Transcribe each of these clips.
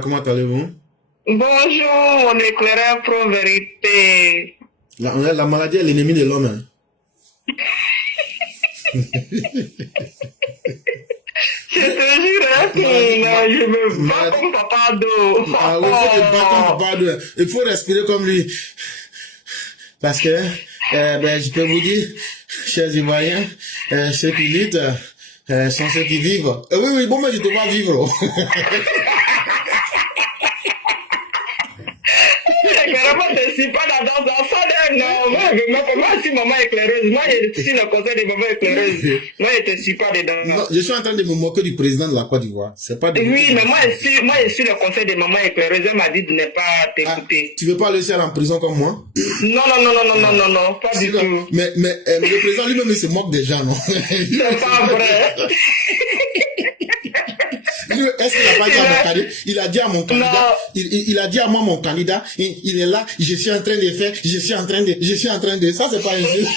Comment allez-vous? Bonjour, mon éclaireur pro-vérité. La maladie est l'ennemi de l'homme, hein. Je te jure hein, que je me bats comme papa d'eau. Ah oui, il faut te battre comme papa d'eau. Il faut respirer comme lui. Parce que, je peux vous dire, chers Ivoiriens, ceux qui luttent sont ceux qui vivent. Oui, bon, mais je te vois vivre. Carrément, je ne suis pas dans ça, non. Moi, comment suis maman éclaireuse? Moi, je suis le conseil des mamans éclaireuses. Moi, je ne suis pas dedans. Non, je suis en train de me moquer du président de la Côte d'Ivoire. C'est pas de Oui, mais moi, je suis le conseil des mamans éclaireuses. Elle m'a dit de ne pas t'écouter. Tu veux pas aller en prison comme moi? Non, pas du tout. Mais le président lui-même, il se moque des gens, non? C'est pas vrai. Est-ce qu'il n'a pas dit à mon candidat? Il a dit à mon candidat, il a dit à moi, mon candidat, il est là, je suis en train de faire, je suis en train de, ça c'est pas ainsi.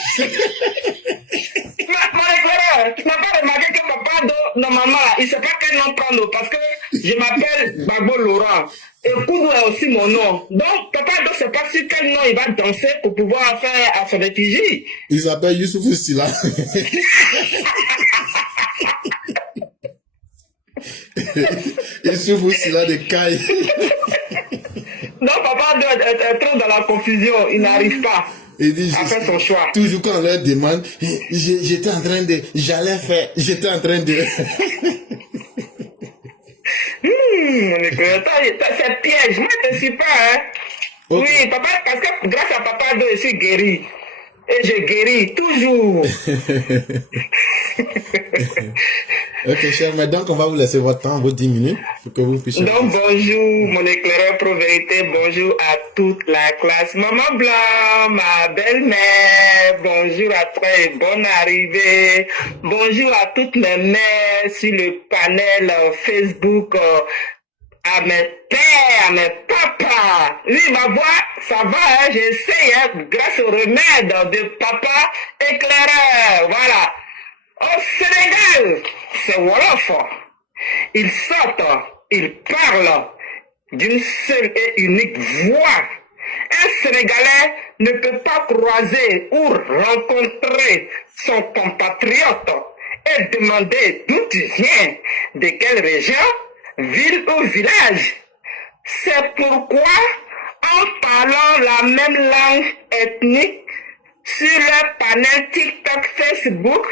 Mon éclaireur, tu n'as pas remarqué que papa de maman, il ne sait pas quel nom prendre parce que je m'appelle Babo Laurent. Et Koudou est aussi mon nom. Donc, papa ne sait pas sur quel nom il va danser pour pouvoir faire à son effigie. Il s'appelle Youssouf Silla. Youssouf Silla de Caille. Donc, papa doit être trop dans la confusion. Il n'arrive pas. Il dit, à faire son choix. Toujours quand on leur demande, j'étais en train de, j'allais faire, j'étais en train de. C'est piège. Moi, je ne suis pas, hein. Okay. Oui, papa, parce que grâce à papa, je suis guéri. Et je guéris toujours. Ok, cher, mais donc on va vous laisser votre temps, vos 10 minutes, pour que vous puissiez... Donc bonjour, mon éclaireur pro-vérité, bonjour à toute la classe. Maman Blanc, ma belle-mère, bonjour à toi et bonne arrivée. Bonjour à toutes mes mères sur le panel Facebook, à mes pères, à mes papas. Oui, ma voix, ça va, hein, j'essaie, hein, grâce au remède de papa éclaireur. Voilà. Au Sénégal, c'est Wolof. Ils sortent, ils parlent d'une seule et unique voix. Un Sénégalais ne peut pas croiser ou rencontrer son compatriote et demander d'où tu viens, de quelle région, ville ou village. C'est pourquoi, en parlant la même langue ethnique sur le panel TikTok, Facebook,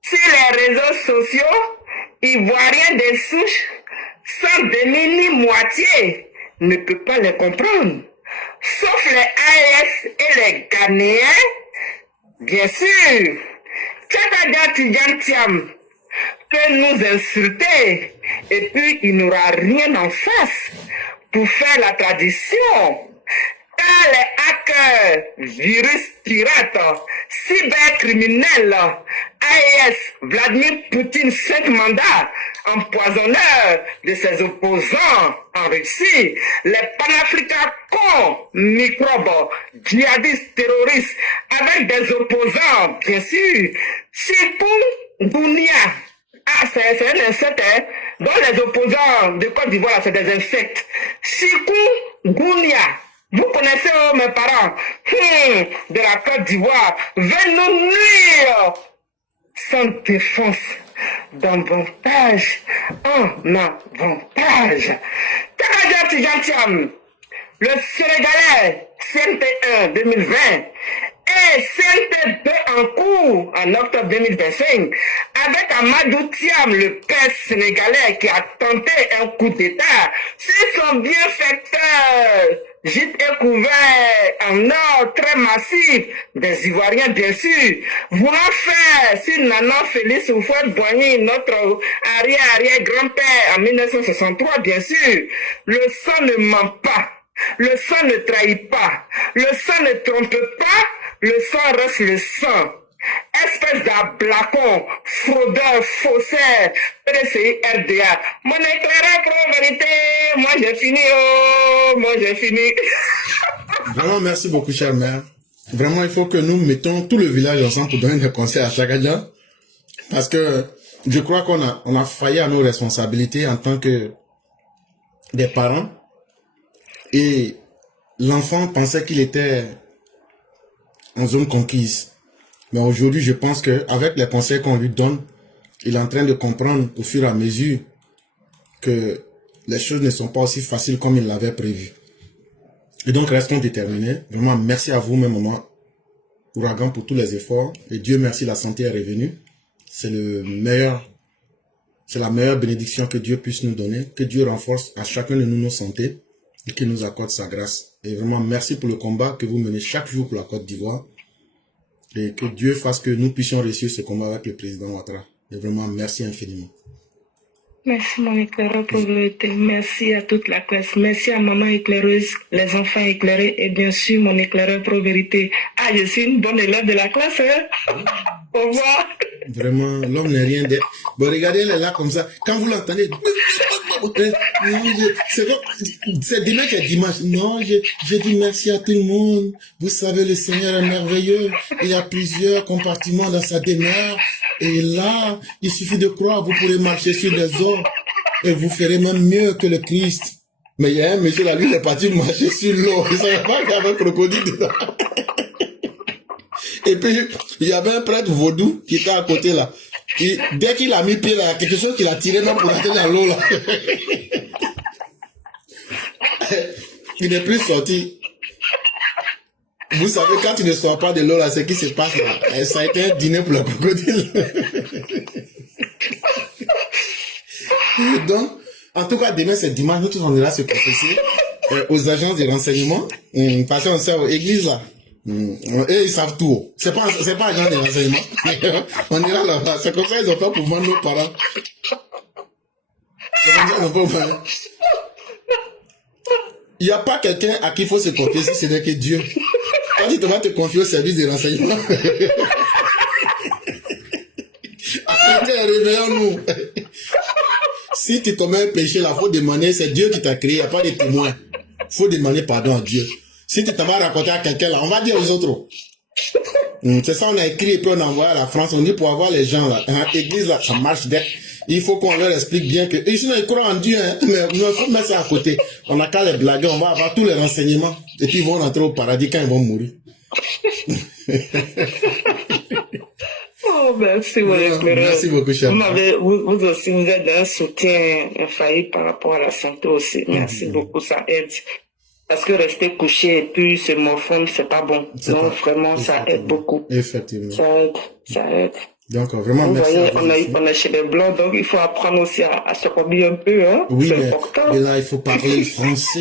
sur les réseaux sociaux, Ivoiriens des souches, sans demi ni moitié, ne peut pas les comprendre. Sauf les AES et les Ghanéens, bien sûr. Tchakadia Tidjantiam peut nous insulter et puis il n'aura rien en face pour faire la tradition. Car les hackers, virus pirates, cybercriminels, AES, Vladimir Poutine, 5 mandats, empoisonneur de ses opposants en Russie, les panafricains cons, microbes, djihadistes, terroristes, avec des opposants, bien sûr, Chikungunya. Ah, c'est un insecte, hein, dont les opposants de Côte d'Ivoire, c'est des insectes. Chikungunya. Vous connaissez mes parents de la Côte d'Ivoire, veulent nous nuire sans défense, d'avantage en avantage. Le Sénégalais CNT1 2020 et CNT2 en cours en octobre 2025 avec Amadou Thiam, le père sénégalais qui a tenté un coup d'État sur son bienfaiteur. Gîte et couvert en or très massif des Ivoiriens, bien sûr. Voulant faire sur Nana Félix Houphouët-Boigny, notre arrière-grand-père en 1963, bien sûr. Le sang ne ment pas. Le sang ne trahit pas. Le sang ne trompe pas. Le sang reste le sang. Espèce d'ablacon, fraudeur, faussaire, PDCI, RDA. Mon éclaireur pro-vérité, moi j'ai fini. Vraiment, merci beaucoup, chère mère. Vraiment, il faut que nous mettons tout le village ensemble pour donner des conseils à chacun. Parce que je crois qu'on a failli à nos responsabilités en tant que des parents et l'enfant pensait qu'il était en zone conquise. Mais aujourd'hui, je pense qu'avec les conseils qu'on lui donne, il est en train de comprendre au fur et à mesure que les choses ne sont pas aussi faciles comme il l'avait prévu. Et donc, restons déterminés. Vraiment, merci à vous, même maman Ouragan, pour tous les efforts. Et Dieu merci, la santé est revenue. C'est la meilleure bénédiction que Dieu puisse nous donner. Que Dieu renforce à chacun de nous nos santé et qu'il nous accorde sa grâce. Et vraiment, merci pour le combat que vous menez chaque jour pour la Côte d'Ivoire. Et que Dieu fasse que nous puissions réussir ce combat avec le président Ouattara. Et vraiment, merci infiniment. Merci mon éclaireur pauvreté, merci à toute la classe, merci à maman éclaireuse, les enfants éclairés et bien sûr mon éclaireur pro-vérité. Ah, je suis une bonne élève de la classe, hein? Au revoir. Vraiment, l'homme n'est rien d'autre. Bon, regardez, elle est là comme ça. Quand vous l'entendez, c'est demain qui est dimanche. Non, je dis merci à tout le monde. Vous savez, le Seigneur est merveilleux. Il y a plusieurs compartiments dans sa demeure. Et là, il suffit de croire, vous pourrez marcher sur les eaux. Et vous ferez même mieux que le Christ. Mais il y a un monsieur là, lui, il est parti marcher sur l'eau. Il ne savait pas qu'il y avait un crocodile dedans. Et puis, il y avait un prêtre vaudou qui était à côté là. Et dès qu'il a mis pied là, il y a quelque chose qu'il a tiré même pour entrer dans l'eau là. Il n'est plus sorti. Vous savez, quand tu ne sors pas de l'eau là, ce qui se passe là, ça a été un dîner pour le crocodile. Donc, en tout cas, demain c'est dimanche, nous tous on ira se confesser aux agences de renseignement, parce qu'on sert aux églises là. Et ils savent tout. C'est pas agent de renseignement. On ira là-bas. C'est comme ça ils ont fait pour vendre nos parents. Il n'y a pas quelqu'un à qui il faut se confier si ce n'est que Dieu. Quand tu vas te confier au service de renseignement. Réveillons-nous. Si tu commets un péché, là, faut demander, c'est Dieu qui t'a créé, il n'y a pas de témoin. Faut demander pardon à Dieu. Si tu t'en vas raconter à quelqu'un là, on va dire aux autres. C'est ça, on a écrit et puis on envoie à la France. On dit pour avoir les gens là, l'église là, ça marche dès. Il faut qu'on leur explique bien que, et sinon ils croient en Dieu, hein, mais il faut mettre ça à côté. On n'a qu'à les blaguer, on va avoir tous les renseignements. Et puis ils vont rentrer au paradis quand ils vont mourir. Oh, merci, mon éclaireur. Merci beaucoup, cher. Vous aussi, vous êtes d'un soutien infaillible par rapport à la santé aussi. Merci beaucoup, ça aide. Parce que rester couché et puis se morfondre, c'est pas bon. Donc vraiment, ça aide beaucoup. Effectivement. Ça aide. Donc vraiment, vous merci. Voyez, on est chez les Blancs, donc il faut apprendre aussi à se remuer un peu, hein. Oui, c'est important. Et là, il faut parler français.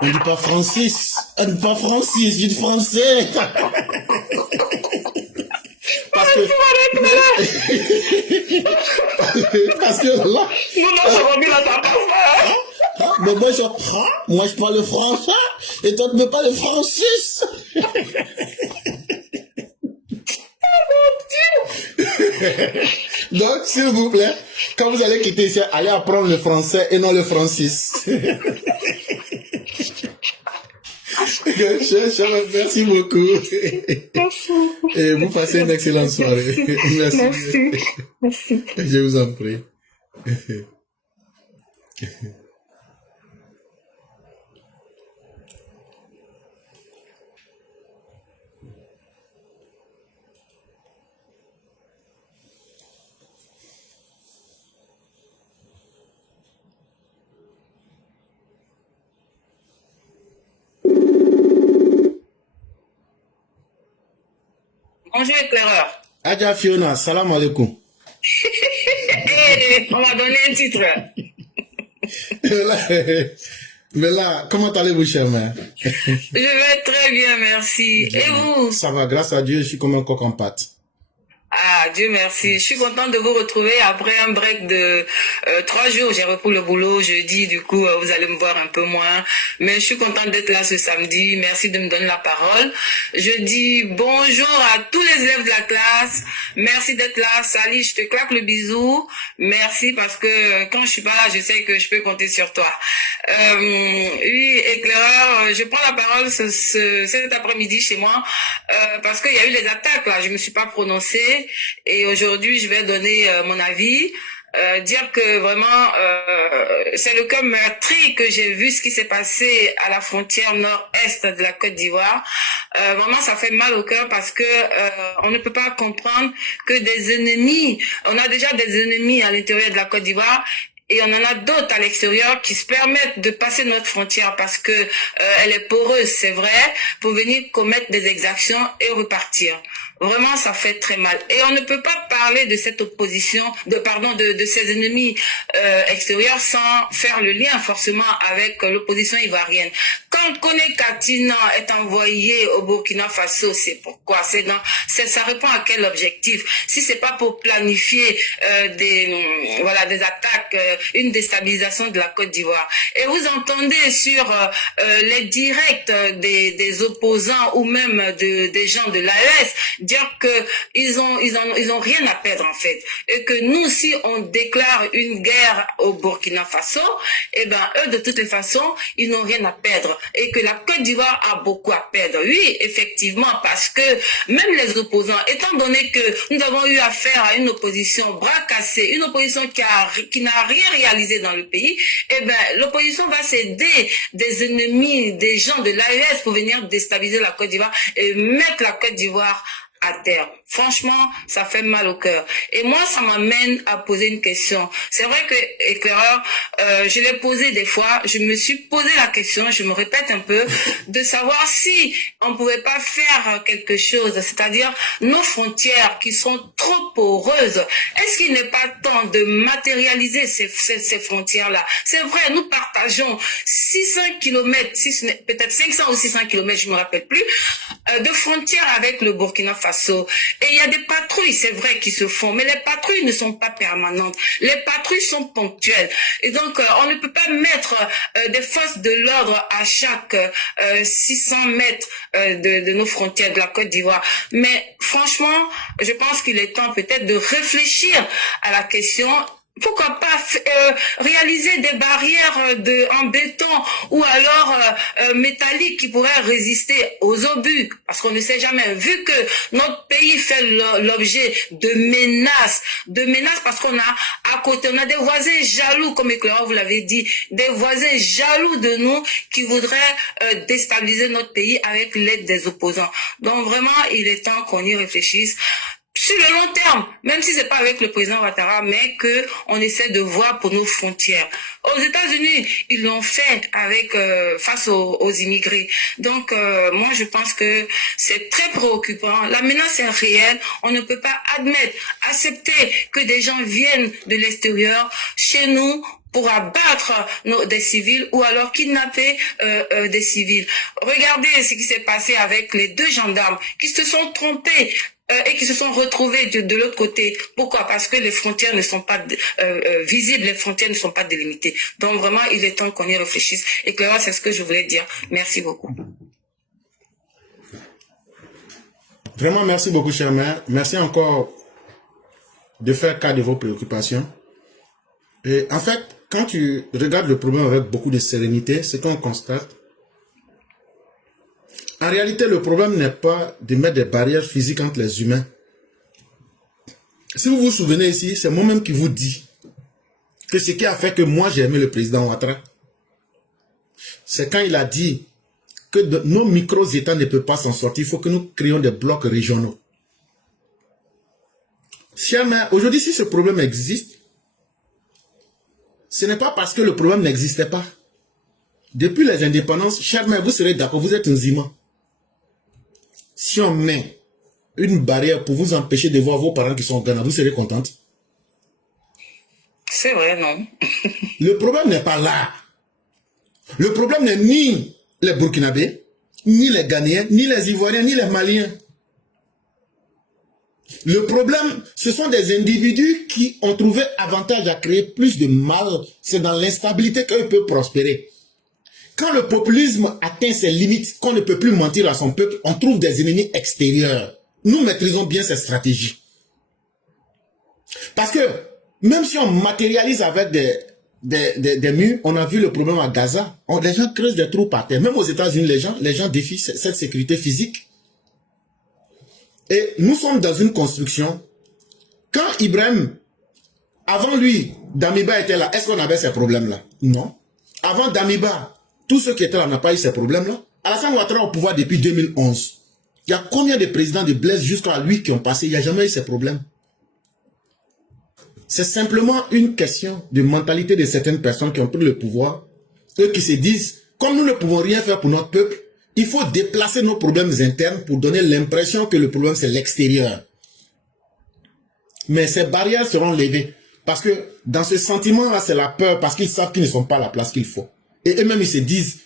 On dit pas Francis. On dit pas Francis, je dis français. Parce que là. Nous, on remet là, ça passe pas, hein. Mais moi je parle français et toi tu ne parles Francis. Donc s'il vous plaît, quand vous allez quitter ici, allez apprendre le français et non le Francis. Merci beaucoup. Merci. Et vous passez une excellente soirée. Merci. Je vous en prie. Bonjour éclaireur. Adja Fiona, salam alaikum. On m'a donné un titre. Mais là, comment allez-vous, cher mère? Je vais très bien, merci. Et vous? Ça va, grâce à Dieu, je suis comme un coq en pâte. Ah, Dieu merci. Je suis contente de vous retrouver après un break de 3 jours. J'ai repris le boulot jeudi, du coup, vous allez me voir un peu moins. Mais je suis contente d'être là ce samedi. Merci de me donner la parole. Je dis bonjour à tous les élèves de la classe. Merci d'être là. Sally, je te claque le bisou. Merci parce que quand je suis pas là, je sais que je peux compter sur toi. Oui, éclaireur, je prends la parole cet après-midi chez moi parce qu'il y a eu les attaques là. Je me suis pas prononcée. Et aujourd'hui, je vais donner mon avis. dire que vraiment c'est le cœur meurtri que j'ai vu ce qui s'est passé à la frontière nord-est de la Côte d'Ivoire. Vraiment, ça fait mal au cœur parce que on ne peut pas comprendre que des ennemis, on a déjà des ennemis à l'intérieur de la Côte d'Ivoire. Et on en a d'autres à l'extérieur qui se permettent de passer notre frontière parce que elle est poreuse, c'est vrai, pour venir commettre des exactions et repartir. Vraiment, ça fait très mal. Et on ne peut pas parler de cette opposition, de ces ennemis extérieurs sans faire le lien forcément avec l'opposition ivoirienne. Quand Kone Katina est envoyé au Burkina Faso, c'est pourquoi? Ça répond à quel objectif? Si c'est pas pour planifier des attaques, une déstabilisation de la Côte d'Ivoire. Et vous entendez sur les directs des opposants ou même des gens de l'AES dire que ils ont rien à perdre en fait, et que nous, si on déclare une guerre au Burkina Faso, eh ben eux de toutes les façons ils n'ont rien à perdre, et que la Côte d'Ivoire a beaucoup à perdre. Oui, effectivement, parce que même les opposants, étant donné que nous avons eu affaire à une opposition bras cassée, une opposition qui n'a rien réalisé dans le pays, eh ben l'opposition va s'aider des ennemis, des gens de l'AES pour venir déstabiliser la Côte d'Ivoire et mettre la Côte d'Ivoire à terre. Franchement, ça fait mal au cœur. Et moi, ça m'amène à poser une question. C'est vrai que éclaireur, je l'ai posé des fois, je me suis posé la question, je me répète un peu, de savoir si on pouvait pas faire quelque chose, c'est-à-dire nos frontières qui sont trop poreuses. Est-ce qu'il n'est pas temps de matérialiser ces frontières-là? C'est vrai, nous partageons 600 kilomètres, peut-être 500 ou 600 kilomètres, je me rappelle plus, de frontières avec le Burkina Faso. Et il y a des patrouilles, c'est vrai, qui se font, mais les patrouilles ne sont pas permanentes. Les patrouilles sont ponctuelles. Et donc, on ne peut pas mettre des forces de l'ordre à chaque 600 mètres de nos frontières de la Côte d'Ivoire. Mais franchement, je pense qu'il est temps peut-être de réfléchir à la question. Pourquoi pas réaliser des barrières en béton ou alors métalliques qui pourraient résister aux obus, parce qu'on ne sait jamais, vu que notre pays fait l'objet de menaces parce qu'on a à côté, on a des voisins jaloux, comme Éclaireur vous l'avez dit, des voisins jaloux de nous qui voudraient déstabiliser notre pays avec l'aide des opposants. Donc vraiment, il est temps qu'on y réfléchisse. Sur le long terme, même si c'est pas avec le président Ouattara, mais que on essaie de voir pour nos frontières. Aux États-Unis, ils l'ont fait avec face aux immigrés. Donc moi je pense que c'est très préoccupant. La menace est réelle. On ne peut pas accepter que des gens viennent de l'extérieur chez nous pour abattre des civils ou alors kidnapper des civils. Regardez ce qui s'est passé avec les 2 gendarmes qui se sont trompés et qui se sont retrouvés de l'autre côté. Pourquoi? Parce que les frontières ne sont pas visibles, les frontières ne sont pas délimitées. Donc vraiment, il est temps qu'on y réfléchisse. Et Clara, c'est ce que je voulais dire. Merci beaucoup. Vraiment, merci beaucoup, chère mère. Merci encore de faire cas de vos préoccupations. Et en fait, quand tu regardes le problème avec beaucoup de sérénité, ce qu'on constate, en réalité, le problème n'est pas de mettre des barrières physiques entre les humains. Si vous vous souvenez ici, c'est moi-même qui vous dis que ce qui a fait que moi j'ai aimé le président Ouattara, c'est quand il a dit que nos micro-États ne peuvent pas s'en sortir, il faut que nous créions des blocs régionaux. Aujourd'hui, si ce problème existe, ce n'est pas parce que le problème n'existait pas. Depuis les indépendances, cher mère, vous serez d'accord, vous êtes un Zima. Si on met une barrière pour vous empêcher de voir vos parents qui sont au Ghana, vous serez contente? C'est vrai, non? Le problème n'est pas là. Le problème n'est ni les Burkinabés, ni les Ghanéens, ni les Ivoiriens, ni les Maliens. Le problème, ce sont des individus qui ont trouvé avantage à créer plus de mal. C'est dans l'instabilité qu'eux peuvent prospérer. Quand le populisme atteint ses limites, qu'on ne peut plus mentir à son peuple, on trouve des ennemis extérieurs. Nous maîtrisons bien ces stratégies. Parce que même si on matérialise avec des murs, on a vu le problème à Gaza. Les gens creusent des trous par terre. Même aux États-Unis, les gens défient cette sécurité physique. Et nous sommes dans une construction. Quand Ibrahim Avant lui, Damiba était là. Est-ce qu'on avait ces problèmes-là? Non. Avant Damiba, tous ceux qui étaient là n'ont pas eu ces problèmes-là. Alassane Ouattara au pouvoir depuis 2011. Il y a combien de présidents de Blaise jusqu'à lui qui ont passé? Il n'y a jamais eu ces problèmes. C'est simplement une question de mentalité de certaines personnes qui ont pris le pouvoir. Eux qui se disent, comme nous ne pouvons rien faire pour notre peuple, il faut déplacer nos problèmes internes pour donner l'impression que le problème c'est l'extérieur. Mais ces barrières seront levées. Parce que dans ce sentiment-là, c'est la peur, parce qu'ils savent qu'ils ne sont pas à la place qu'il faut. Et eux-mêmes, ils se disent,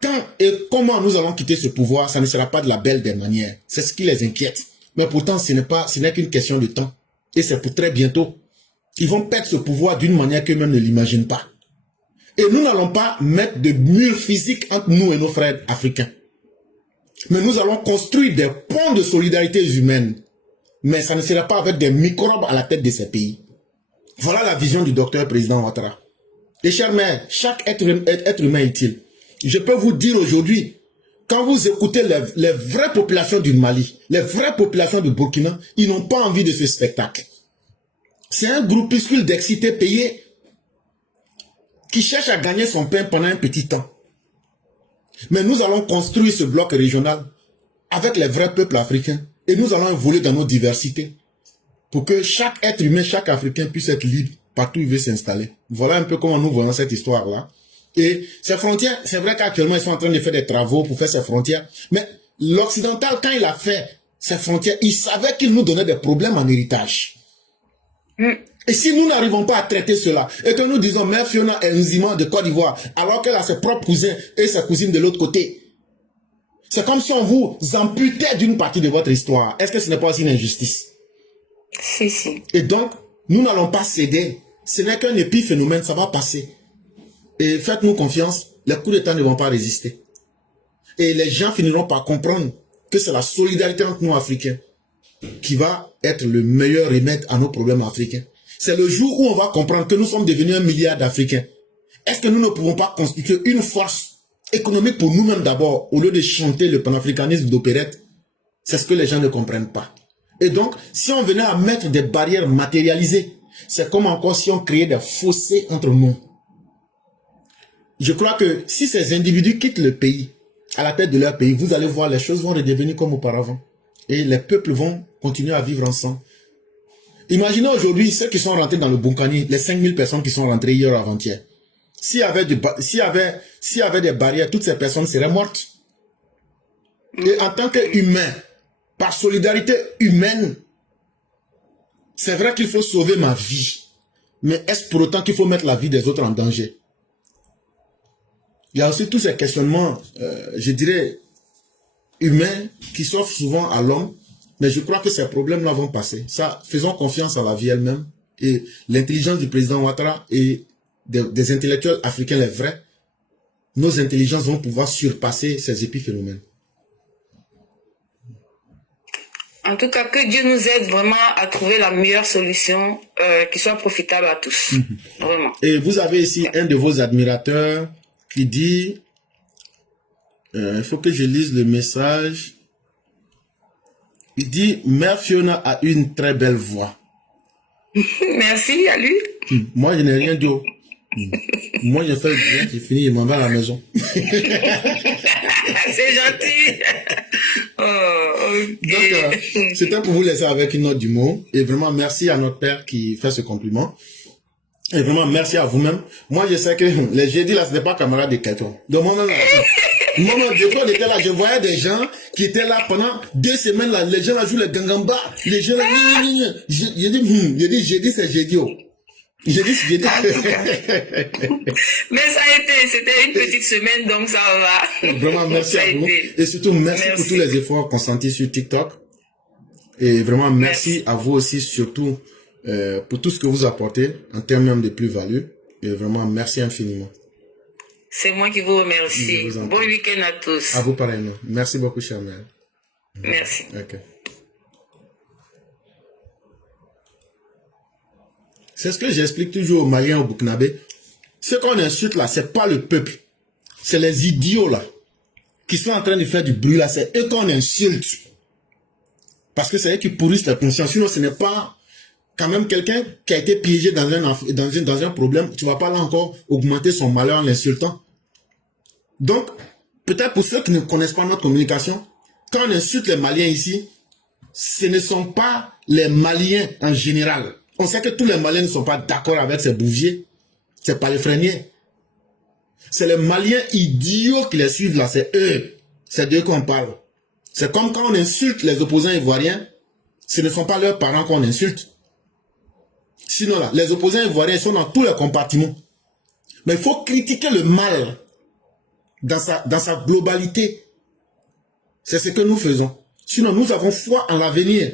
quand et comment nous allons quitter ce pouvoir, ça ne sera pas de la belle des manières. C'est ce qui les inquiète. Mais pourtant, ce n'est qu'une question de temps. Et c'est pour très bientôt. Ils vont perdre ce pouvoir d'une manière qu'eux-mêmes ne l'imaginent pas. Et nous n'allons pas mettre de murs physiques entre nous et nos frères africains. Mais nous allons construire des ponts de solidarité humaine. Mais ça ne sera pas avec des microbes à la tête de ces pays. Voilà la vision du docteur président Ouattara. Et chers mères, chaque être humain est utile. Je peux vous dire aujourd'hui, quand vous écoutez les vraies populations du Mali, les vraies populations du Burkina, ils n'ont pas envie de ce spectacle. C'est un groupuscule d'excités payés qui cherche à gagner son pain pendant un petit temps. Mais nous allons construire ce bloc régional avec les vrais peuples africains et nous allons évoluer dans nos diversités pour que chaque être humain, chaque Africain puisse être libre partout où il veut s'installer. Voilà un peu comment nous voyons cette histoire-là. Et ces frontières, c'est vrai qu'actuellement, ils sont en train de faire des travaux pour faire ces frontières. Mais l'occidental, quand il a fait ces frontières, il savait qu'il nous donnait des problèmes en héritage. Et si nous n'arrivons pas à traiter cela, et que nous disons, Mère Fiona est musulmane de Côte d'Ivoire, alors qu'elle a ses propres cousins et ses cousines de l'autre côté, c'est comme si on vous amputait d'une partie de votre histoire. Est-ce que ce n'est pas aussi une injustice? Si, si. Et donc, nous n'allons pas céder. Ce n'est qu'un épiphénomène, ça va passer. Et faites-nous confiance, les coups d'État ne vont pas résister. Et les gens finiront par comprendre que c'est la solidarité entre nous Africains qui va être le meilleur remède à nos problèmes africains. C'est le jour où on va comprendre que nous sommes devenus 1 milliard d'Africains. Est-ce que nous ne pouvons pas constituer une force économique pour nous-mêmes d'abord, au lieu de chanter le panafricanisme d'opérette? C'est ce que les gens ne comprennent pas. Et donc, si on venait à mettre des barrières matérialisées, c'est comme encore si on créait des fossés entre nous. Je crois que si ces individus quittent le pays, à la tête de leur pays, vous allez voir, les choses vont redevenir comme auparavant. Et les peuples vont continuer à vivre ensemble. Imaginez aujourd'hui ceux qui sont rentrés dans le Bunkani, les 5000 personnes qui sont rentrées hier avant-hier. S'il y avait des barrières, toutes ces personnes seraient mortes. Et en tant qu'humain, par solidarité humaine, c'est vrai qu'il faut sauver ma vie. Mais est-ce pour autant qu'il faut mettre la vie des autres en danger? Il y a aussi tous ces questionnements, je dirais, humains, qui s'offrent souvent à l'homme. Mais je crois que ces problèmes-là vont passer. Ça, faisons confiance à la vie elle-même. Et l'intelligence du président Ouattara et des intellectuels africains, les vrais, nos intelligences vont pouvoir surpasser ces épiphénomènes. En tout cas, que Dieu nous aide vraiment à trouver la meilleure solution qui soit profitable à tous. Vraiment. Et vous avez ici un de vos admirateurs qui dit, il faut que je lise le message. Il dit, Mère Fiona a une très belle voix. Merci à lui. Moi, je n'ai rien dit. Moi, je fais bien, j'ai fini, je m'en vais à la maison. C'est gentil. Okay. Donc, c'était pour vous laisser avec une note d'humour. Et vraiment, merci à notre père qui fait ce compliment. Et vraiment, merci à vous-même. Moi, je sais que les jeudis, là, ce n'est pas camarade de quelqu'un. Donc, moi-même, moi, depuis on était là, je voyais des gens qui étaient là pendant 2 semaines, là. Les gens là jouent les gangamba. Les gens là, j'ai dit, jeudi, c'est jeudi. J'ai dit, jeudi. Mais ça a été, c'était une petite semaine, donc ça va. Vraiment, merci à vous. Et surtout, merci pour tous les efforts consentis sur TikTok. Et vraiment, merci à vous aussi, surtout, pour tout ce que vous apportez en termes même de plus-value. Et vraiment, merci infiniment. C'est moi qui vous remercie. Bon week-end à tous. À vous pareillement. Merci beaucoup, chère mère. Merci. Okay. C'est ce que j'explique toujours aux Maliens, aux Burkinabés. Ce qu'on insulte là, c'est pas le peuple. C'est les idiots là, qui sont en train de faire du bruit là. C'est eux qu'on insulte. Parce que c'est eux qui pourrissent la conscience. Sinon, ce n'est pas quand même quelqu'un qui a été piégé dans un problème, tu vas pas là encore augmenter son malheur en l'insultant. Donc, peut-être pour ceux qui ne connaissent pas notre communication, quand on insulte les Maliens ici, ce ne sont pas les Maliens en général. On sait que tous les Maliens ne sont pas d'accord avec ces bouviers, ces paléfréniers. C'est les Maliens idiots qui les suivent là, c'est eux. C'est d'eux qu'on parle. C'est comme quand on insulte les opposants ivoiriens, ce ne sont pas leurs parents qu'on insulte. Sinon là, les opposants ivoiriens sont dans tous les compartiments. Mais il faut critiquer le mal dans sa globalité. C'est ce que nous faisons. Sinon, nous avons foi en l'avenir.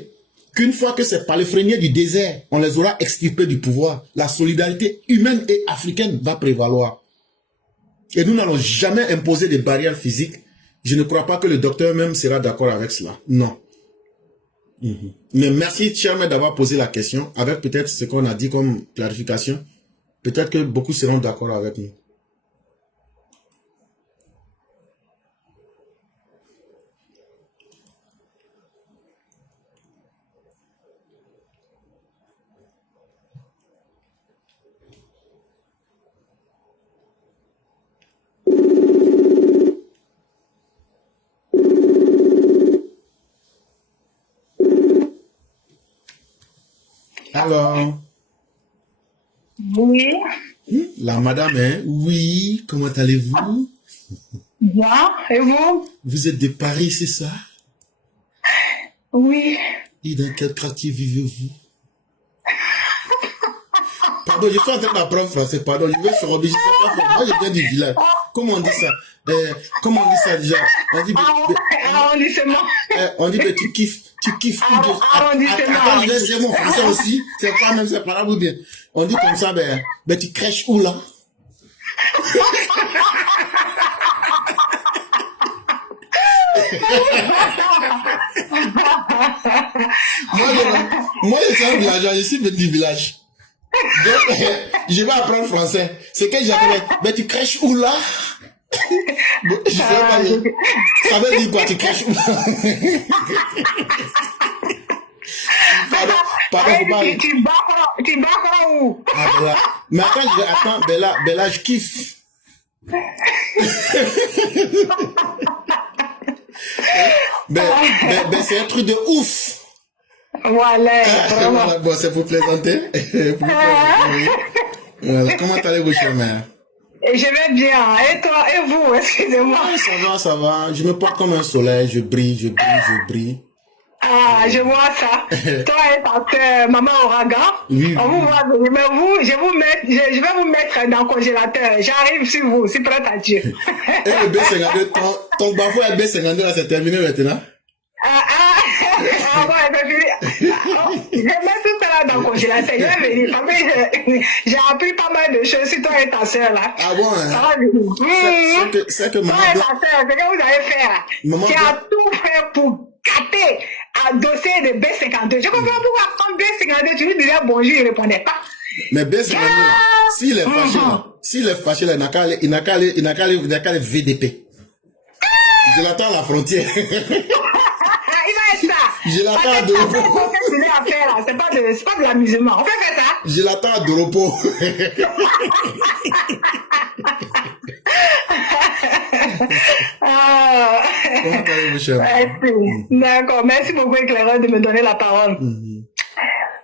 Qu'une fois que ces paléfréniers du désert, on les aura extirpés du pouvoir, la solidarité humaine et africaine va prévaloir. Et nous n'allons jamais imposer des barrières physiques. Je ne crois pas que le docteur même sera d'accord avec cela. Non. Mais merci, Tchame, d'avoir posé la question, avec peut-être ce qu'on a dit comme clarification. Peut-être que beaucoup seront d'accord avec nous. Alors, Oui, la madame, hein? Oui, comment allez-vous? bien. Et vous? Vous êtes de Paris, c'est ça? Oui. Et dans quel quartier vivez-vous? Pardon, je suis en train d'apprendre français, pardon, je vais sur je sais pas faire. Moi, je viens du village. Comment on dit ça? Comment on dit ça déjà? On dit, Arrondissement. on dit que tu kiffes. Arrondissement. Attends, je vais essayer mon français aussi. C'est pas même, c'est pas là ou bien. On dit comme ça, tu crèches où là? Moi, je suis un villageois, je suis du village. Donc, je vais apprendre français. C'est que j'avais, tu crèches où là? Bon, je sais pas, ça veut dire quoi, tu crèches où là? Pardon, faut pas... Tu bats où? Ah, voilà. Mais attends, Bella, je kiffe. C'est un truc de ouf. Voilà. Voilà, bon, c'est pour plaisanter. Voilà. Comment allez-vous, chère mère? Je vais bien. Et toi, et vous? Excusez-moi. Ça va. Je me porte comme un soleil. Je brille. Ah, je vois ça. Toi et ta sœur, maman Ouragan. Oui. On vous voit venir. Mais vous, je vais vous mettre dans le congélateur. J'arrive sur vous. C'est prêt à Dieu. Et le B52, ton bafou à B52, là, c'est terminé maintenant? Bon, je mets tout ça là dans le congélateur. Je vais venir. Parce que j'ai appris pas mal de choses sur toi et ta soeur là. Ah bon, hein? Ça va venir. C'est que toi maman... et ta soeur, c'est que vous avez fait là. Tu as tout fait pour gâter un dossier de B52. Je comprends pourquoi prendre B52, tu lui disais bonjour, il ne répondait pas. Mais B52, s'il est fâché là, il n'a qu'à aller VDP. Je l'attends à la frontière. Il va être ça. Je l'attends à Doropo. C'est pas de l'amusement. On peut faire ça. Je l'attends à Doropo. Comment allez-vous, cher? D'accord. Merci beaucoup, éclaireur, de me donner la parole.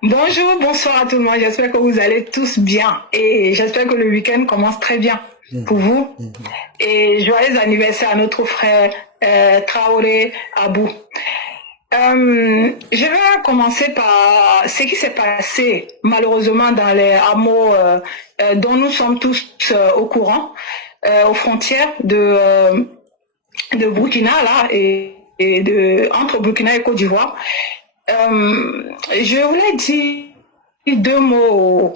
Bonjour, bonsoir à tout le monde. J'espère que vous allez tous bien. Et j'espère que le week-end commence très bien pour vous. Et joyeux anniversaire à notre frère Traoré Abou. Je vais commencer par ce qui s'est passé malheureusement dans les hameaux dont nous sommes tous au courant, aux frontières de Burkina là et entre Burkina et Côte d'Ivoire. Je voulais dire deux mots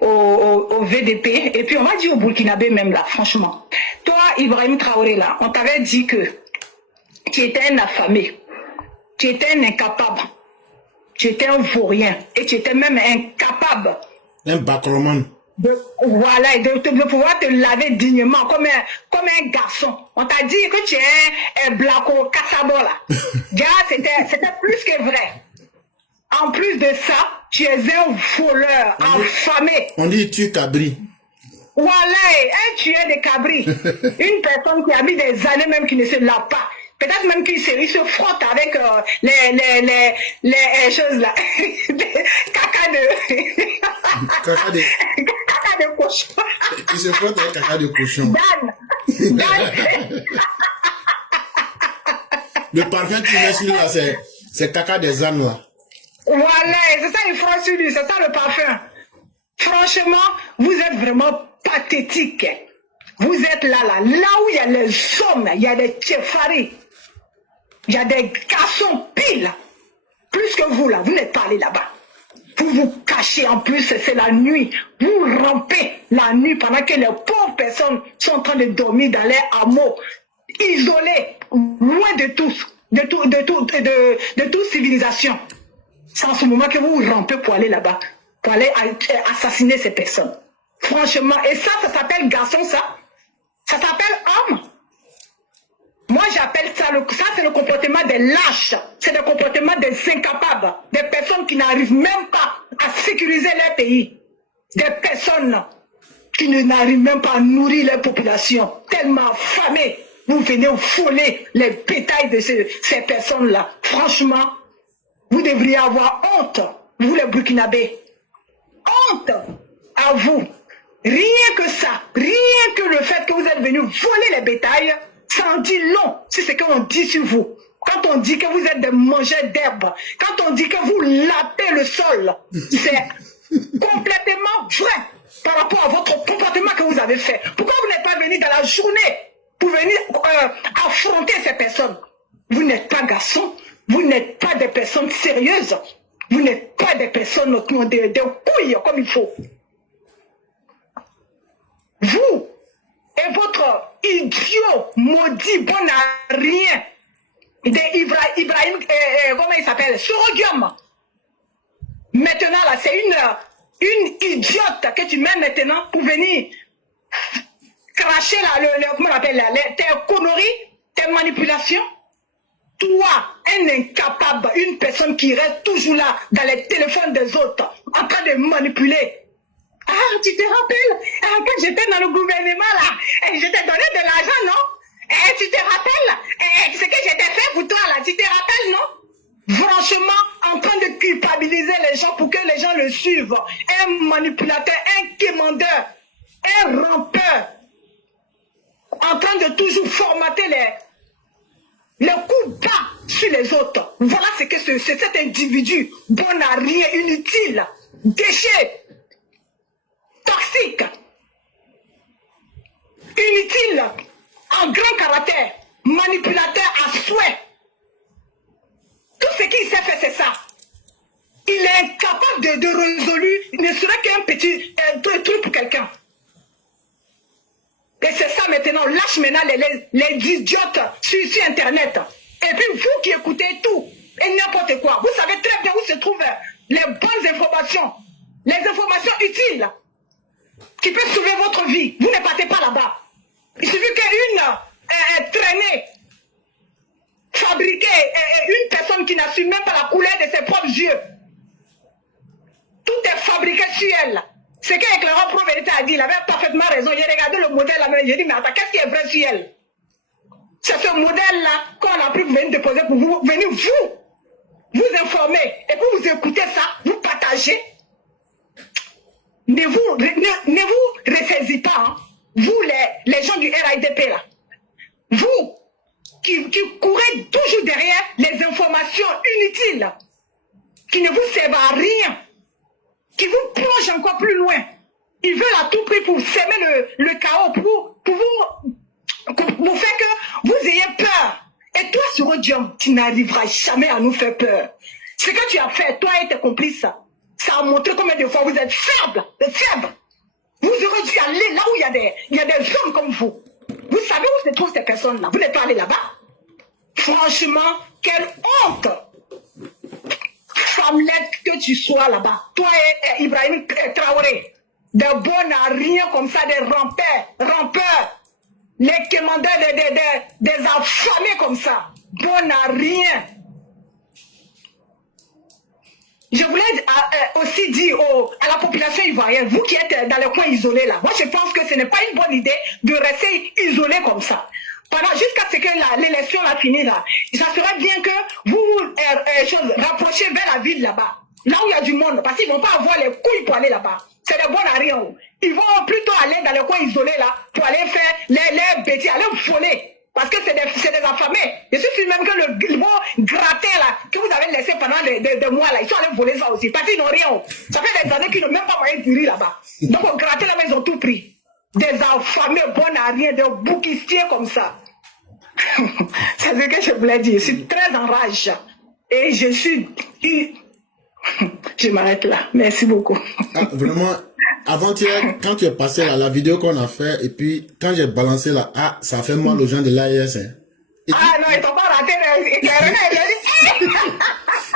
au VDP et puis on m'a dit au Burkinabé même là, franchement. Toi, Ibrahim Traoré là, on t'avait dit que tu étais un affamé. Tu étais un incapable, tu étais un vaurien et tu étais même incapable. Un bacroman. Voilà, de pouvoir te laver dignement comme un garçon. On t'a dit que tu es un blaco cassabo là. C'était plus que vrai. En plus de ça, Tu es un voleur, affamé. On dit tu cabri. Voilà, un tueur de cabri. Une personne qui a mis des années même qui ne se lave pas. Peut-être même qu'il se frotte avec les choses là. Caca de cochon. Il se frotte avec caca de cochon. Dan. Le parfum qu'il met sur lui là, c'est caca des ânes là. Voilà, c'est ça il frotte sur lui, c'est ça le parfum. Franchement, vous êtes vraiment pathétique. Vous êtes là où il y a les hommes, il y a des tchefaris, il y a des garçons pile, plus que vous là, vous n'êtes pas allé là-bas. Vous vous cachez en plus, c'est la nuit. Vous rampez la nuit pendant que les pauvres personnes sont en train de dormir dans les hameaux, isolés, loin de tous, de toute civilisation. C'est en ce moment que vous rampez pour aller là-bas, pour aller assassiner ces personnes. Franchement, et ça s'appelle garçon, ça s'appelle homme. Moi, j'appelle ça, ça c'est le comportement des lâches, c'est le comportement des incapables, des personnes qui n'arrivent même pas à sécuriser leur pays, des personnes qui n'arrivent même pas à nourrir leur population, tellement affamées. Vous venez voler les bétails de ces personnes-là. Franchement, vous devriez avoir honte, vous les Burkinabés. Honte à vous. Rien que ça, rien que le fait que vous êtes venus voler les bétails, ça en dit long sur ce qu'on dit sur vous. Quand on dit que vous êtes des mangeurs d'herbe, quand on dit que vous lapez le sol, c'est complètement vrai par rapport à votre comportement que vous avez fait. Pourquoi vous n'êtes pas venu dans la journée pour venir affronter ces personnes? Vous n'êtes pas garçons, vous n'êtes pas des personnes sérieuses, vous n'êtes pas des personnes qui ont des couilles comme il faut. Vous et votre idiot maudit bon à rien Ibrahim, comment il s'appelle, Sorodium. Maintenant là, c'est une idiote que tu mets maintenant pour venir cracher là, comment on appelle, tes conneries, tes manipulations. Toi, un incapable, une personne qui reste toujours là dans les téléphones des autres, en train de manipuler. Ah, tu te rappelles, quand j'étais dans le gouvernement là, je t'ai donné de l'argent, non? Tu te rappelles, ce que j'étais fait pour toi là, tu te rappelles, non? Franchement, en train de culpabiliser les gens pour que les gens le suivent. Un manipulateur, un quémandeur, un rampeur, en train de toujours formater les coups bas sur les autres. Voilà ce que c'est cet individu, bon à rien, inutile, déchet, toxique, inutile, en grand caractère, manipulateur à souhait. Tout ce qu'il sait faire, c'est ça. Il est incapable de résoudre, il ne serait qu'un petit truc pour quelqu'un. Et c'est ça maintenant, lâche maintenant les idiotes sur Internet. Et puis vous qui écoutez tout, et n'importe quoi, vous savez très bien où se trouvent les bonnes informations, les informations utiles, qui peuvent sauver votre vie. Vous ne partez pas là-bas. Il suffit qu'une traînée, fabriquée, une personne qui n'assume même pas la couleur de ses propres yeux. Tout est fabriqué sur elle. C'est qu'Éclairant Pro-Vérité a dit, il avait parfaitement raison. J'ai regardé le modèle là, j'ai dit, mais attends, qu'est-ce qui est vrai sur elle? C'est ce modèle-là qu'on a pu venir déposer pour vous, venir vous informer. Et puis vous écoutez ça, vous partagez. Ne vous ressaisissez pas, hein. Vous les gens du RIDP là. Vous qui courez toujours derrière les informations inutiles, qui ne vous servent à rien, qui vous plongent encore plus loin. Ils veulent à tout prix pour semer le chaos, pour vous faire que vous ayez peur. Et toi, Sorodium, tu n'arriveras jamais à nous faire peur. Ce que tu as fait, toi et tes complices, ça a montré combien de fois vous êtes faibles, Vous aurez dû aller là où il y a des hommes comme vous. Vous savez où se trouvent ces personnes-là? Vous n'êtes pas allé là-bas? Franchement, quelle honte! Femmelette que tu sois là-bas. Toi et Ibrahim Traoré. Des bons à rien comme ça, des rampeurs. Les commandeurs des affamés comme ça. Bon à rien. je voulais aussi dire à la population ivoirienne, vous qui êtes dans les coins isolés là, moi je pense que ce n'est pas une bonne idée de rester isolé comme ça. Jusqu'à ce que l'élection a fini là, ça serait bien que vous vous rapprochez vers la ville là-bas, là où il y a du monde, parce qu'ils ne vont pas avoir les couilles pour aller là-bas. C'est des bons à rien. Ils vont plutôt aller dans les coins isolés là pour aller faire les bêtises, aller voler. Parce que c'est des affamés. Je suis sûr même que le mot gratter là, que vous avez laissé pendant des mois là, ils sont allés voler ça aussi. Parce qu'ils n'ont rien. Ça fait des années qu'ils n'ont même pas moyen de tirer là-bas. Donc au gratter là-bas, ils ont tout pris. Des affamés bons à rien, des bouquistiers comme ça. C'est ce que je voulais dire. Je suis très en rage. Et je suis... Je m'arrête là. Merci beaucoup. Ah, vraiment, avant-hier, quand tu es passé là, la vidéo qu'on a fait, et puis quand j'ai balancé là, ah, ça a fait mal aux gens de l'AES. Hein. Ah non, ils t'ont pas raté.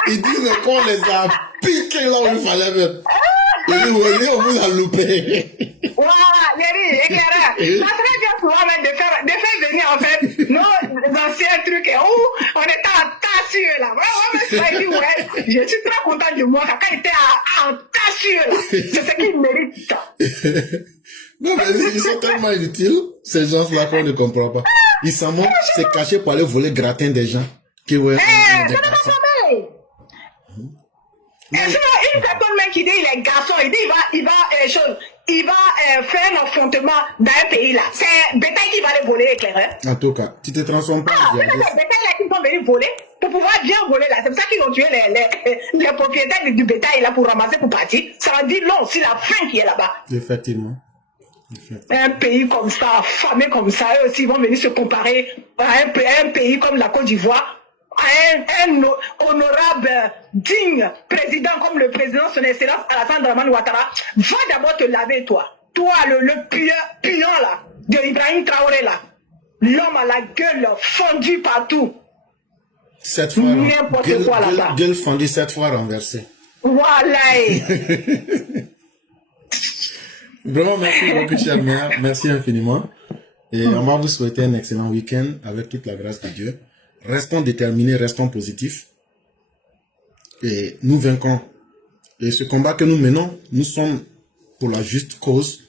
Ils disent mais qu'on les a piqués là où il fallait même. Ils disent, on vous a loupé. Voilà, Léry, éclaireur. Ça serait bien pour moi de faire venir en fait nos anciens trucs où on était en tassure là. Ouais, dit, ouais, je suis très content de moi quand il était en tassure là. C'est ce qu'il mérite. Non, mais ils sont tellement inutiles, ces gens-là qu'on ne comprend pas. Ils s'en vont se cacher pour aller voler gratin des gens. Qui ouais, c'est pas famille. Et sinon, une personne même qui dit il est garçon, il dit il va faire un affrontement dans un pays là. C'est bétail qui va les voler, éclaireur. En tout cas, tu te transformes pas en c'est djihadiste. les bétails là qui sont venus voler pour pouvoir bien voler là. C'est pour ça qu'ils ont tué les propriétaires du bétail là pour ramasser pour partir. Ça va dire long, c'est la faim qui est là-bas. Effectivement. Un pays comme ça, affamé comme ça, eux aussi vont venir se comparer à un pays comme la Côte d'Ivoire. Un honorable, digne président comme le président, son excellence Alassane Dramane Ouattara, va d'abord te laver, toi. Toi, le pion là, de Ibrahim Traoré là. L'homme à la gueule fondue partout. 7 fois, n'importe quoi là-bas. Gueule fondue, 7 fois renversée. Voilà. Vraiment, merci beaucoup, cher mère. Merci infiniment. Et on va vous souhaiter un excellent week-end avec toute la grâce de Dieu. Restons déterminés, restons positifs. Et nous vaincrons. Et ce combat que nous menons, nous sommes pour la juste cause.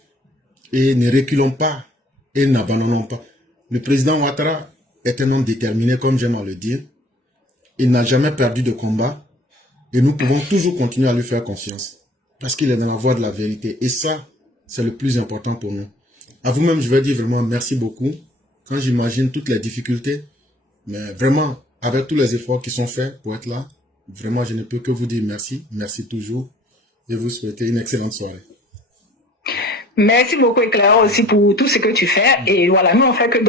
Et ne reculons pas et n'abandonnons pas. Le président Ouattara est un homme déterminé, comme j'aime à le dire. Il n'a jamais perdu de combat. Et nous pouvons toujours continuer à lui faire confiance. Parce qu'il est dans la voie de la vérité. Et ça, c'est le plus important pour nous. À vous-même, je veux dire vraiment merci beaucoup. Quand j'imagine toutes les difficultés, mais vraiment, avec tous les efforts qui sont faits pour être là, vraiment, je ne peux que vous dire merci. Merci toujours. Et vous souhaiter une excellente soirée. Merci beaucoup, Éclaireur, aussi pour tout ce que tu fais. Et voilà, nous, on fait que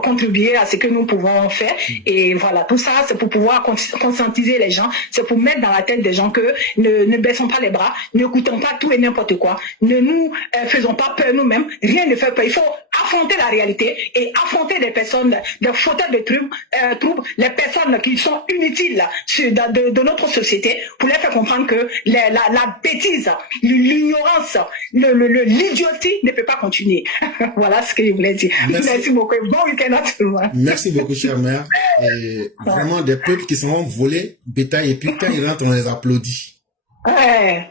contribuer à ce que nous pouvons faire. Et voilà, tout ça, c'est pour pouvoir conscientiser les gens. C'est pour mettre dans la tête des gens que ne baissons pas les bras, n'écoutons pas tout et n'importe quoi. Ne nous faisons pas peur nous-mêmes. Rien ne fait peur. Il faut affronter la réalité et affronter des personnes, des fauteurs de troubles, les personnes qui sont inutiles de notre société pour les faire comprendre que la bêtise, l'ignorance, l'idiotie ne peut pas continuer. Voilà ce que je voulais dire. Merci beaucoup. Bon week-end à tout le monde. Merci beaucoup, chère mère. Et vraiment, des peuples qui sont volés, bétail, et puis quand ils rentrent, on les applaudit. Ouais.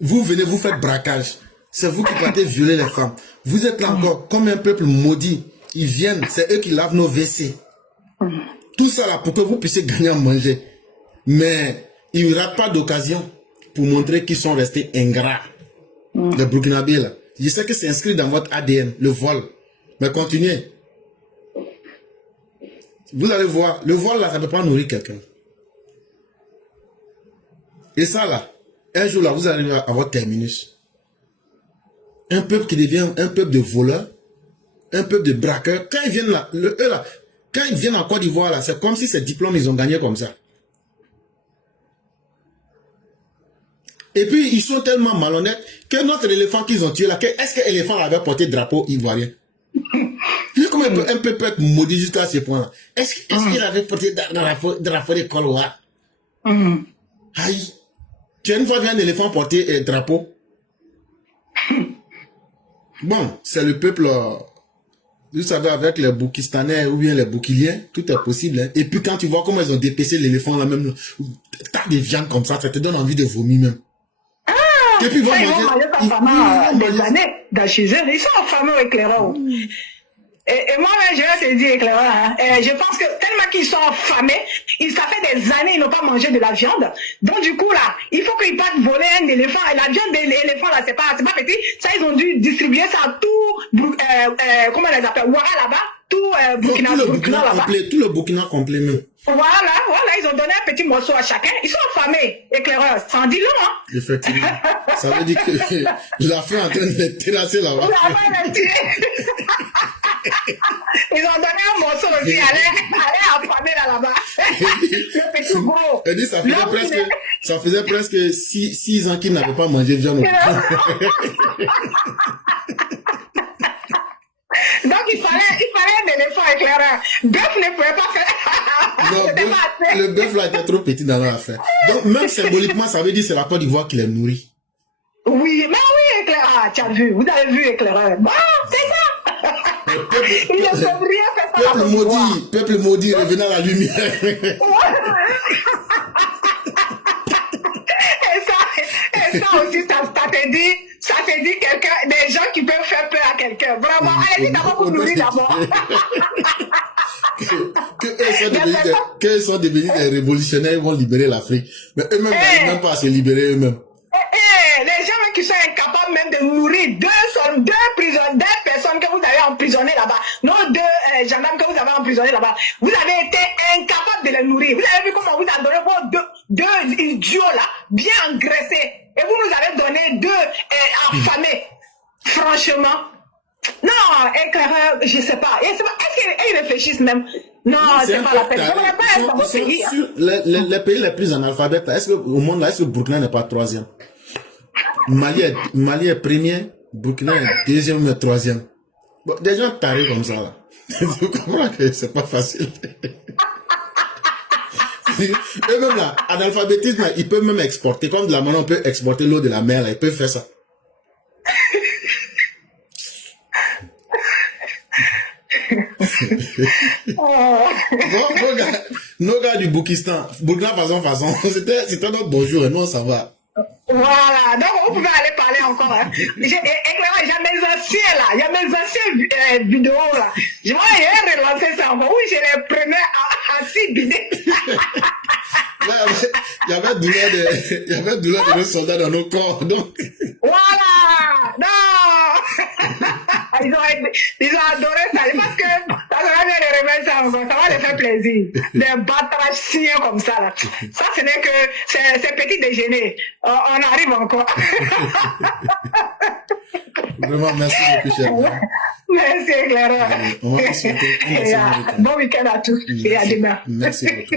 Vous venez, vous faites braquage. C'est vous qui partez violer les femmes. Vous êtes là encore comme un peuple maudit. Ils viennent, c'est eux qui lavent nos WC. Tout ça là pour que vous puissiez gagner à manger. Mais ils ne ratent pas d'occasion pour montrer qu'ils sont restés ingrats. Les Burkinabés là. Je sais que c'est inscrit dans votre ADN, le vol. Mais continuez. Vous allez voir, le vol là, ça ne peut pas nourrir quelqu'un. Et ça là, un jour là, vous allez avoir terminus. Un peuple qui devient un peuple de voleurs, un peuple de braqueurs. Quand ils viennent là, eux là, quand ils viennent en Côte d'Ivoire là, c'est comme si ces diplômes, ils ont gagné comme ça. Et puis, ils sont tellement malhonnêtes que notre éléphant qu'ils ont tué là, est-ce que l'éléphant avait porté drapeau ivoirien? Comment un peu peut être maudit jusqu'à ce point-là? Est-ce qu'il avait porté drapeau de Koloa? Aïe! Tu as une fois vu un éléphant porter drapeau? Bon, c'est le peuple Vous savez, avec les Boukistanais ou bien les Boukiliens, tout est possible. Hein. Et puis quand tu vois comment ils ont dépecé l'éléphant là même, t'as des viandes comme ça te donne envie de vomir même. Ah, et puis ils vont ça, ils vont manger ça pendant des années dans chez eux. Ils sont affamés éclaireurs. Et moi, je vais te dire, éclaireur, hein, je pense que tellement qu'ils sont affamés, ça fait des années qu'ils n'ont pas mangé de la viande. Donc du coup là, il faut qu'ils partent voler un éléphant. Et la viande de l'éléphant là, c'est pas petit. Ça, ils ont dû distribuer ça à tout, comment on les appelle, Ouara là-bas, tout Burkina là-bas. Tout le Burkina complet même. Voilà, ils ont donné un petit morceau à chacun. Ils sont affamés, éclaireurs, sans dire long, hein. Effectivement. Ça veut dire que la faim est en train de les terrasser là-bas. La faim est tirée. Ils ont donné un morceau aussi, allez affamer là-bas. Le petit gros. Elle dit, ça faisait presque 6 ans qu'ils n'avaient pas mangé de viande. Donc il fallait un éléphant éclaireur. Bœuf ne pouvait pas faire. Non, le bœuf là était trop petit dans leur affaire. Donc même symboliquement, ça veut dire que c'est la Côte d'Ivoire qui les nourrit. Oui, mais oui, éclaireur. Ah, tu as vu, vous avez vu éclaireur. Bon, c'est ça. Il ne peut rien faire. Peuple maudit, revenant à la lumière. Et ça aussi, ça te dit quelqu'un, des gens qui peuvent faire peur à quelqu'un. Vraiment, allez, dis d'abord pour nourrir d'abord. Qu'eux sont devenus des révolutionnaires, ils vont libérer l'Afrique. Mais eux-mêmes n'arrivent même pas à se libérer eux-mêmes. Les gens qui sont incapables même de nourrir deux personnes que vous avez emprisonnées là-bas, non deux gendarmes que vous avez emprisonnés là-bas, vous avez été incapables de les nourrir. Vous avez vu comment vous avez donné vos deux idiots là, bien engraissés, et vous nous avez donné deux affamés. Franchement, non, éclaireur, je sais pas. Est-ce qu'ils réfléchissent même? Non, c'est pas la peine. Les pays les plus analphabètes, au monde là, est-ce que le Burkina n'est pas troisième? Mali est premier, Burkina est deuxième ou troisième. Bon, des gens tarés comme ça là. Tu comprends que c'est pas facile. Eux-mêmes là, analphabétisme, ils peuvent même exporter. Comme de la manière on peut exporter l'eau de la mer là, ils peuvent faire ça. Bon, nos gars du Burkina façon, c'était notre bonjour et nous ça va. Voilà, donc vous pouvez aller parler encore. Hein. J'ai mes anciens là, il y a mes anciens vidéos là. Je vais relancer ça encore. Oui, je les prenais à 6 bidets. Il y avait douleur de nos soldats dans nos corps. Donc. Voilà, non. Ils ont adoré ça. Parce que ça va bien les remettre ça encore. Ça va les faire plaisir. Des batrages signés comme ça là. Ça, ce n'est que c'est petit déjeuner. On arrive encore. Vraiment, merci beaucoup, cher. Merci, Clara. On va vous souhaiter bon week-end à tous et à demain. Merci beaucoup.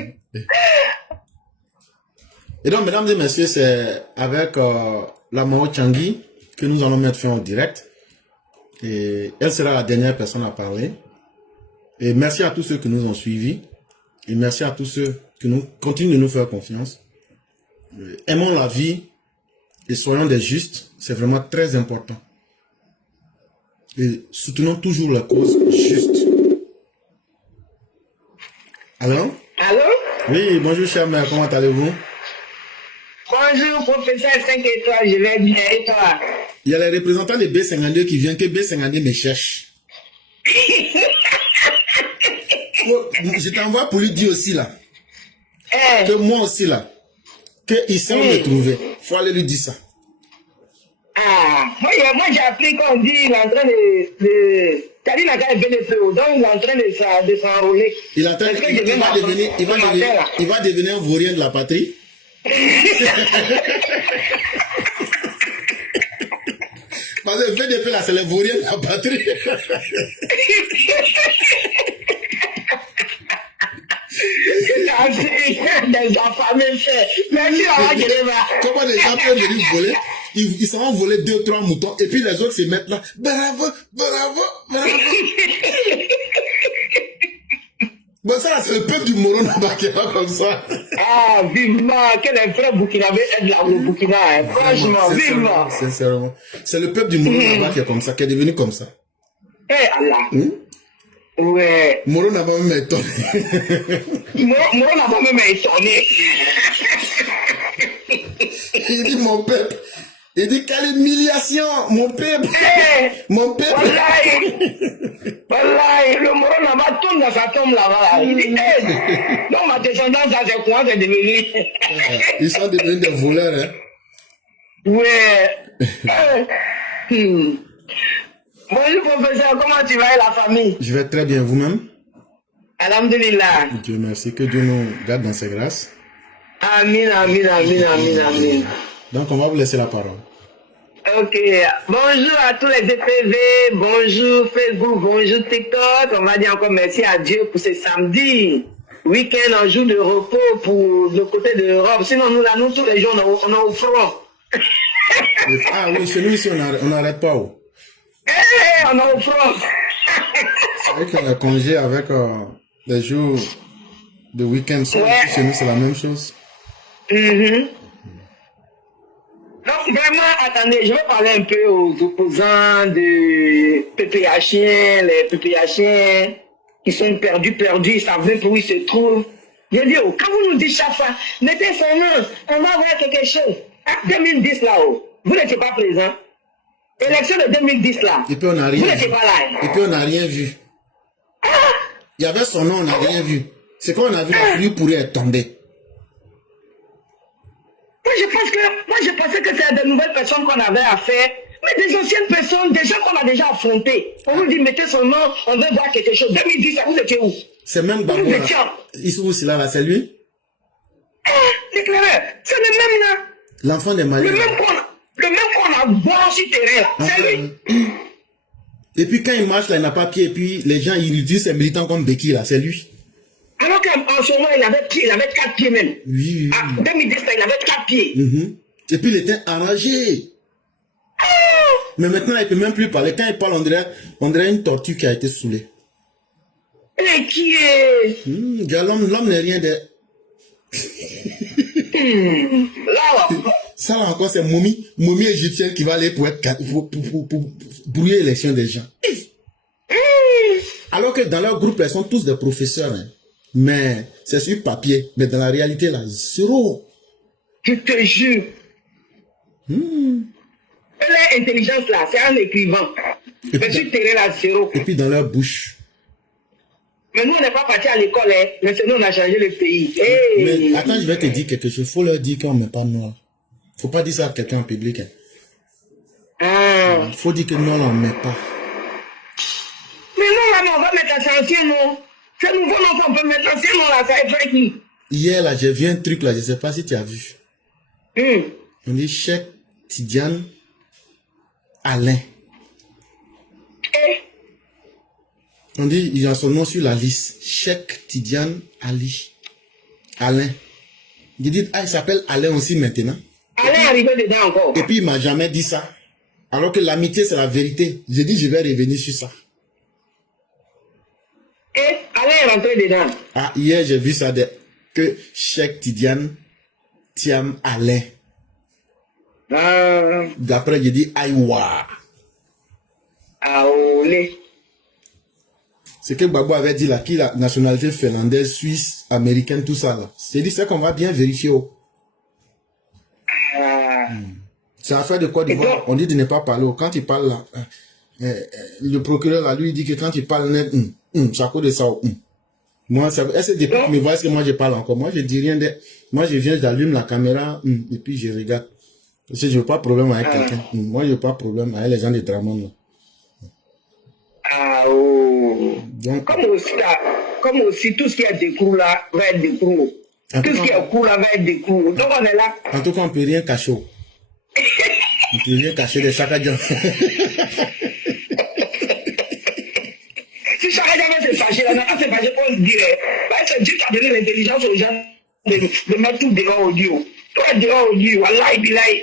Et donc, mesdames et messieurs, c'est avec la Mao Changi que nous allons mettre fin au direct. Et elle sera la dernière personne à parler. Et merci à tous ceux qui nous ont suivis. Et merci à tous ceux qui continuent de nous faire confiance. Aimons la vie et soyons des justes. C'est vraiment très important. Et soutenons toujours la cause juste. Allô? Allô? Oui, bonjour cher mère, comment allez-vous? Bonjour professeur 5 étoiles, je vais bien et toi? Il y a les représentants de B52 qui viennent, que B52 me cherche. Je t'envoie pour lui dire aussi là. Que moi aussi là. Qu'il sait où me trouver. Faut aller lui dire ça. Ah, moi j'ai appris qu'on dit il est en train de t'as dit la gare BNPO, donc il est en train de s'enrôler. Il va devenir un vaurien de la patrie. Parce que le VDP là, c'est les vauriens de la patrie. Des enfants même fait. Merci comment les gens peuvent venir voler? Ils s'en vont voler 2-3 moutons et puis les autres se mettent là. Bravo, bravo, bravo. Bon, ça, c'est le peuple du Moron là-bas qui est pas comme ça. Ah, vivement, que les frères burkinabés aident le Burkina. Hein. Franchement, vivement. Sincèrement. C'est le peuple du Moron là-bas qui est comme ça, qui est devenu comme ça. Eh Allah. Ouais. Moro n'a pas même étonné. Moro n'a pas même étonné. Il dit mon peuple. Il dit quelle humiliation, mon peuple. Mon peuple. Wallahi, le Moro n'a pas tout dans sa tombe là-bas. Il dit, donc ma descendance, ça c'est quoi, c'est devenu. Ils sont devenus des voleurs, hein. Ouais. Bonjour professeur, comment tu vas et la famille? Je vais très bien, vous-même? Alhamdulillah. Dieu merci, que Dieu nous garde dans ses grâces. Amin, amin, amin, amin, amin. Donc on va vous laisser la parole. Ok, bonjour à tous les DPV, bonjour Facebook, bonjour TikTok. On va dire encore merci à Dieu pour ce samedi. Week-end, un jour de repos pour le côté de l'Europe. Sinon, nous, tous les jours, on est au front. Ah oui, chez nous ici, on n'arrête pas. Oh. On est au front. C'est vrai qu'on a congé avec les jours de week-end. Ouais. Chez nous, c'est la même chose. Donc, vraiment, attendez, je vais parler un peu aux opposants de PPHiens, les PPHiens qui sont perdus, ils savent même où ils se trouvent. Je dis, quand vous nous dites chaque fois, mettez son nom, on va voir quelque chose. Ah, 2010 là-haut, vous n'étiez pas présent. Élection de 2010 là, et puis on a rien vous n'étiez pas là. Et puis on n'a rien vu. Il y avait son nom, on n'a rien vu. C'est quand on a vu la pluie pourrait être tombée. Moi je pensais que c'est de nouvelles personnes qu'on avait à faire, mais des anciennes personnes, des gens qu'on a déjà affrontés. On nous dit mettez son nom, on veut voir quelque chose. 2010, vous étiez où? C'est même Baboura. Issou Sila, c'est lui? L'éclaireur, c'est le même là. L'enfant des Maliens. Le même qu'on a boire sur terrain, c'est lui. Et puis quand il marche là, il n'a pas pied, et puis les gens, ils utilisent ses militants comme Beki là, c'est lui. Alors qu'en ce moment, il avait 4 pieds même. Oui. En 2010, il avait 4 pieds. Et puis il était enragé. Mais maintenant, il ne peut même plus parler. Quand il parle, on dirait une tortue qui a été saoulée. Et qui est... L'homme n'est rien de... Ça là encore, c'est momie égyptienne qui va aller pour brouiller l'élection des gens. Alors que dans leur groupe, ils sont tous des professeurs. Hein. Mais c'est sur papier. Mais dans la réalité, là, zéro. Je te jure. L'intelligence, là, c'est un écrivain. Mais sur terrain, là, zéro. Et puis dans leur bouche. Mais nous, on n'est pas partis à l'école, hein. Mais c'est nous, on a changé le pays. Mais attends, je vais te dire quelque chose. Il faut leur dire qu'on ne met pas noir. Il ne faut pas dire ça à quelqu'un en public. Il faut dire que non, on ne met pas. Mais non, là, on va mettre un ancien nom. C'est nouveau nom qu'on peut mettre ancien nom, là, ça va être qui? Hier, là, j'ai vu un truc, là, je ne sais pas si tu as vu. On dit Cheikh Tidiane Alain. On dit, il y a son nom sur la liste. Cheikh Tidiane Ali. Alain. Il dit, il s'appelle Alain aussi maintenant. Alain est arrivé dedans encore. Et puis, il m'a jamais dit ça. Alors que l'amitié, c'est la vérité. J'ai dit, je vais revenir sur ça. Et Alain est rentré dedans. Ah, hier, j'ai vu ça que Cheikh Tidiane Thiam Alain. D'après, j'ai dit, aïwa. Aolé. C'est que Babo avait dit là, qui la nationalité finlandaise, suisse, américaine, tout ça là. C'est dit ça qu'on va bien vérifier. C'est affaire de Côte d'Ivoire. On dit de ne pas parler. Quand il parle là, le procureur là, lui, il dit que quand il parle net, ça cause de ça. Moi, est-ce que depuis qu'il me voit, est-ce que moi je parle encore? Moi, je dis rien de... Moi, je viens, j'allume la caméra, et puis je regarde. Parce que je veux pas de problème avec quelqu'un. Moi, je veux pas de problème avec les gens de Dramon là. Donc, comme aussi tout ce qui est découvert là va être découvert. Tout ce qui est court là va être découvert. Donc on est là. En tout cas, on ne peut rien cacher. On ne peut rien cacher de Chakadjan. Si Chakadjan va se fâcher, là, quand c'est fâché, on dirait, c'est Dieu qui a donné l'intelligence aux gens de mettre tout dehors au Dieu. Toi, dehors au Dieu, wallahi billahi.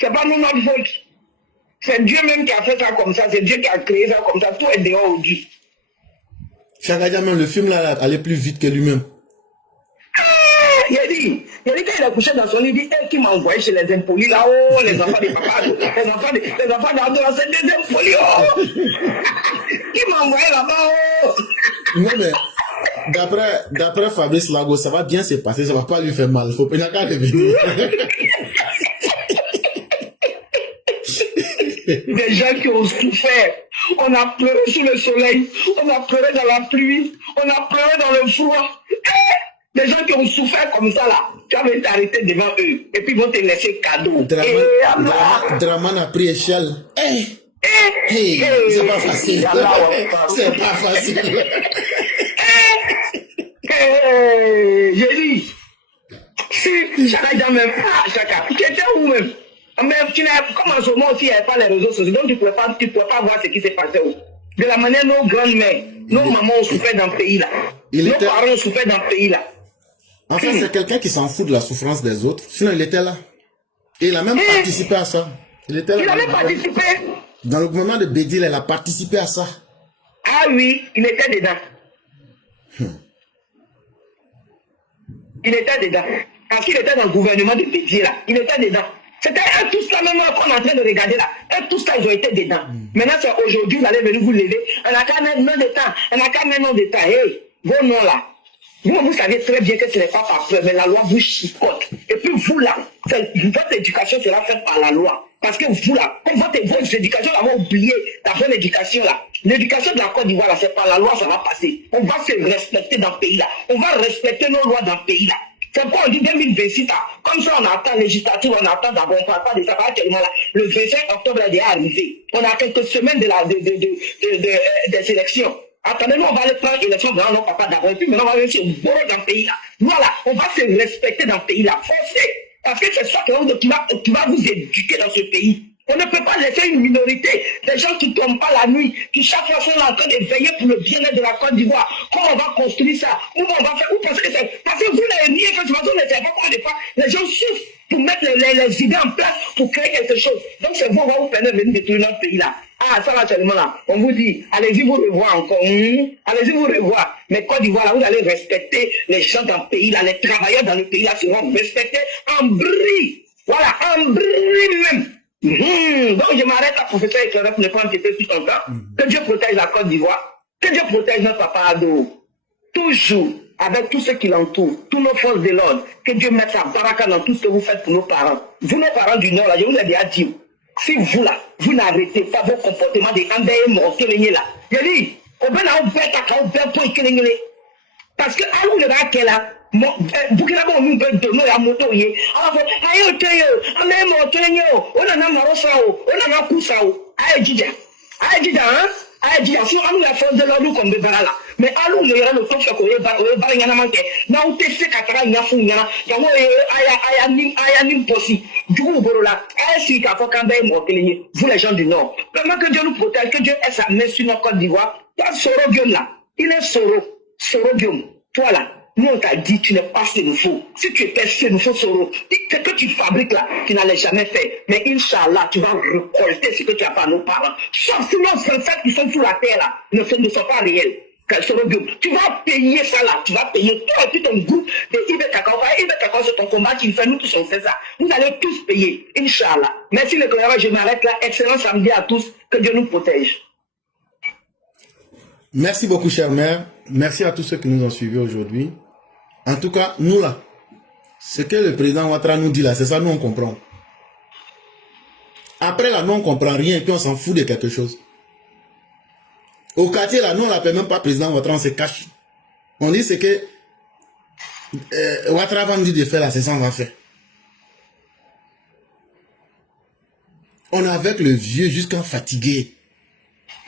C'est pas nous notre faute. C'est Dieu même qui a fait ça comme ça, c'est Dieu qui a créé ça comme ça, tout est dehors au Dieu. Chakadjan, même le film là, allait plus vite que lui-même. Il a dit quand il a couché dans son lit, il dit, elle qui m'a envoyé chez les impolis là-haut, les enfants des papas, les enfants d'Ado, c'est des impolis, oh. Qui m'a envoyé là-bas, oh, Non, mais d'après Fabrice Lago, ça va bien se passer, ça va pas lui faire mal. Il n'a qu'à revenir. Des gens qui ont souffert. On a pleuré sous le soleil, on a pleuré dans la pluie, on a pleuré dans le froid. Des gens qui ont souffert comme ça là, tu vas t'arrêter devant eux et puis ils vont te laisser cadeau. Draman a pris échelle. C'est pas facile. C'est pas facile. J'ai dit, si chacun dans même chacun, tu étais où même? Mais comme en ce moment aussi, il n'y avait pas les réseaux sociaux, donc tu ne peux pas voir ce qui s'est passé. De la manière nos grandes-mères, nos mamans ont souffert dans le pays là. Nos parents ont souffert dans le pays là. En fait, c'est quelqu'un qui s'en fout de la souffrance des autres. Sinon, il était là. Et il a même participé à ça. Il était là. Il a même participé. Dans le gouvernement de Bédil, elle a participé à ça. Ah oui, il était dedans. Il était dedans. Parce qu'il était dans le gouvernement de Bédil là. Il était dedans. C'était eux tous là même qu'on est en train de regarder là. Eux tous là, ils ont été dedans. Maintenant, c'est aujourd'hui, vous allez venir vous lever. On n'a qu'à mettre nom de temps. On n'a qu'à mettre nom de temps. Hey, vos noms là. Vous savez très bien que ce n'est pas par peur, mais la loi vous chicote. Et puis vous là, votre éducation sera faite par la loi. Parce que vous là, comme votre éducation là, vous oubliez la bonne éducation là. L'éducation de la Côte d'Ivoire là, c'est par la loi, ça va passer. On va se respecter dans le pays là. On va respecter nos lois dans le pays là. C'est pourquoi on dit 2026 là. Comme ça, on attend législative, on attend d'abord, on ne parle pas de ça, actuellement là. Le 25 octobre est déjà arrivé. On a quelques semaines des élections. Attendez-nous, on va aller prendre l'élection devant nos papas d'abord. Et puis maintenant, on va aller se bourrer dans le pays là. Voilà, on va se respecter dans le pays là. Forcez. Parce que c'est ça qui va vous éduquer dans ce pays. On ne peut pas laisser une minorité, des gens qui ne tombent pas la nuit, qui chaque fois sont en train de veiller pour le bien-être de la Côte d'Ivoire. Comment on va construire ça? Comment on va faire? Vous pensez que c'est... Parce que vous n'avez ni effectivement, vous ne savez pas comment faire. Les gens souffrent pour mettre les idées en place, pour créer quelque chose. Donc c'est vous, on va vous permettre de venir détruire notre pays là. Ah, ça va seulement là. On vous dit, allez-y vous revoir encore. Allez-y vous revoir. Mais Côte d'Ivoire là, vous allez respecter les gens dans le pays là, les travailleurs dans le pays là seront respectés en bris. Voilà, en bris même. Donc je m'arrête à professeur éclaireur pour ne pas empiéter tout son temps. Que Dieu protège la Côte d'Ivoire. Que Dieu protège notre papa Ado. Toujours, avec tous ceux qui l'entourent, tous nos forces de l'ordre. Que Dieu mette sa baraka dans tout ce que vous faites pour nos parents. Vous, nos parents du Nord, là, je vous ai déjà dit. Si vous là, vous n'arrêtez pas vos comportements de Andeye Morkelengé là. Je dis, on va là, on va être parce que à vous le raquer là, Burkina Faso nous peut donner la moto yé. Ah bon, ayo teyo, ame moto yo, on a marosao, on a kusao. Ayo dija, hein? Ayo dija, si on la force de l'ordre comme bébara là. Mais à nous, il y a le temps que on yana manqué. Na on te fait katara nyafu nyana. Yango aya nim posi. Du coup, borola, ayo si ka fokambe Morkelengé. Vous les gens du Nord. Vraiment que Dieu nous protège, que Dieu ait sa main sur notre Côte d'Ivoire. Toi, Sorogium là, il est Sorogium. Toi là. Nous, on t'a dit, tu n'es pas ce qu'il nous faut. Si tu étais ce qu'il nous faut, Soro, ce que tu fabriques là, tu n'allais jamais faire. Mais Inch'Allah, tu vas récolter ce que tu as fait à nos parents. Sauf si nos ancêtres qui sont sous la terre là, ne sont pas réels. Tu vas payer ça là, tu vas payer. Toi et tout ton groupe de Ibe Kakao, c'est ton combat qui fait, nous tous on fait ça. Vous allez tous payer, Inch'Allah. Merci le Coran, je m'arrête là. Excellent samedi à tous, que Dieu nous protège. Merci beaucoup, chère mère. Merci à tous ceux qui nous ont suivis aujourd'hui. En tout cas, nous là, ce que le président Ouattara nous dit là, c'est ça, nous on comprend. Après là, nous on comprend rien et puis on s'en fout de quelque chose. Au quartier là, nous on l'appelle même pas président Ouattara, on se cache. On dit c'est que Ouattara va nous dire de faire là, c'est ça on va faire. On est avec le vieux jusqu'à fatigué.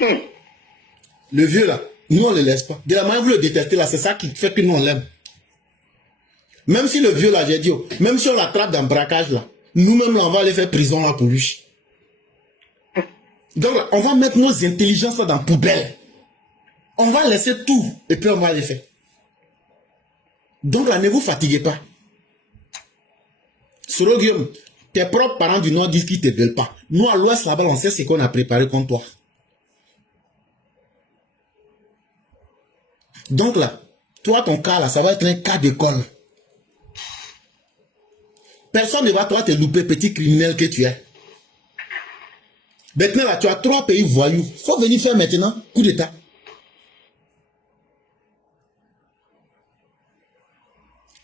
Le vieux là, nous on ne le laisse pas. De la manière vous le détestez là, c'est ça qui fait que nous on l'aime. Même si le vieux là, j'ai dit, même si on l'attrape dans le braquage là, nous-mêmes là, on va aller faire prison là pour lui. Donc là, on va mettre nos intelligences là dans la poubelle. On va laisser tout et puis on va les faire. Donc là, ne vous fatiguez pas. Sorogium, tes propres parents du Nord disent qu'ils ne te veulent pas. Nous à l'Ouest là-bas, on sait ce qu'on a préparé contre toi. Donc là, toi, ton cas là, ça va être un cas d'école. Personne ne va toi te louper, petit criminel que tu es. Maintenant là, tu as 3 pays voyous. Faut venir faire maintenant coup d'état.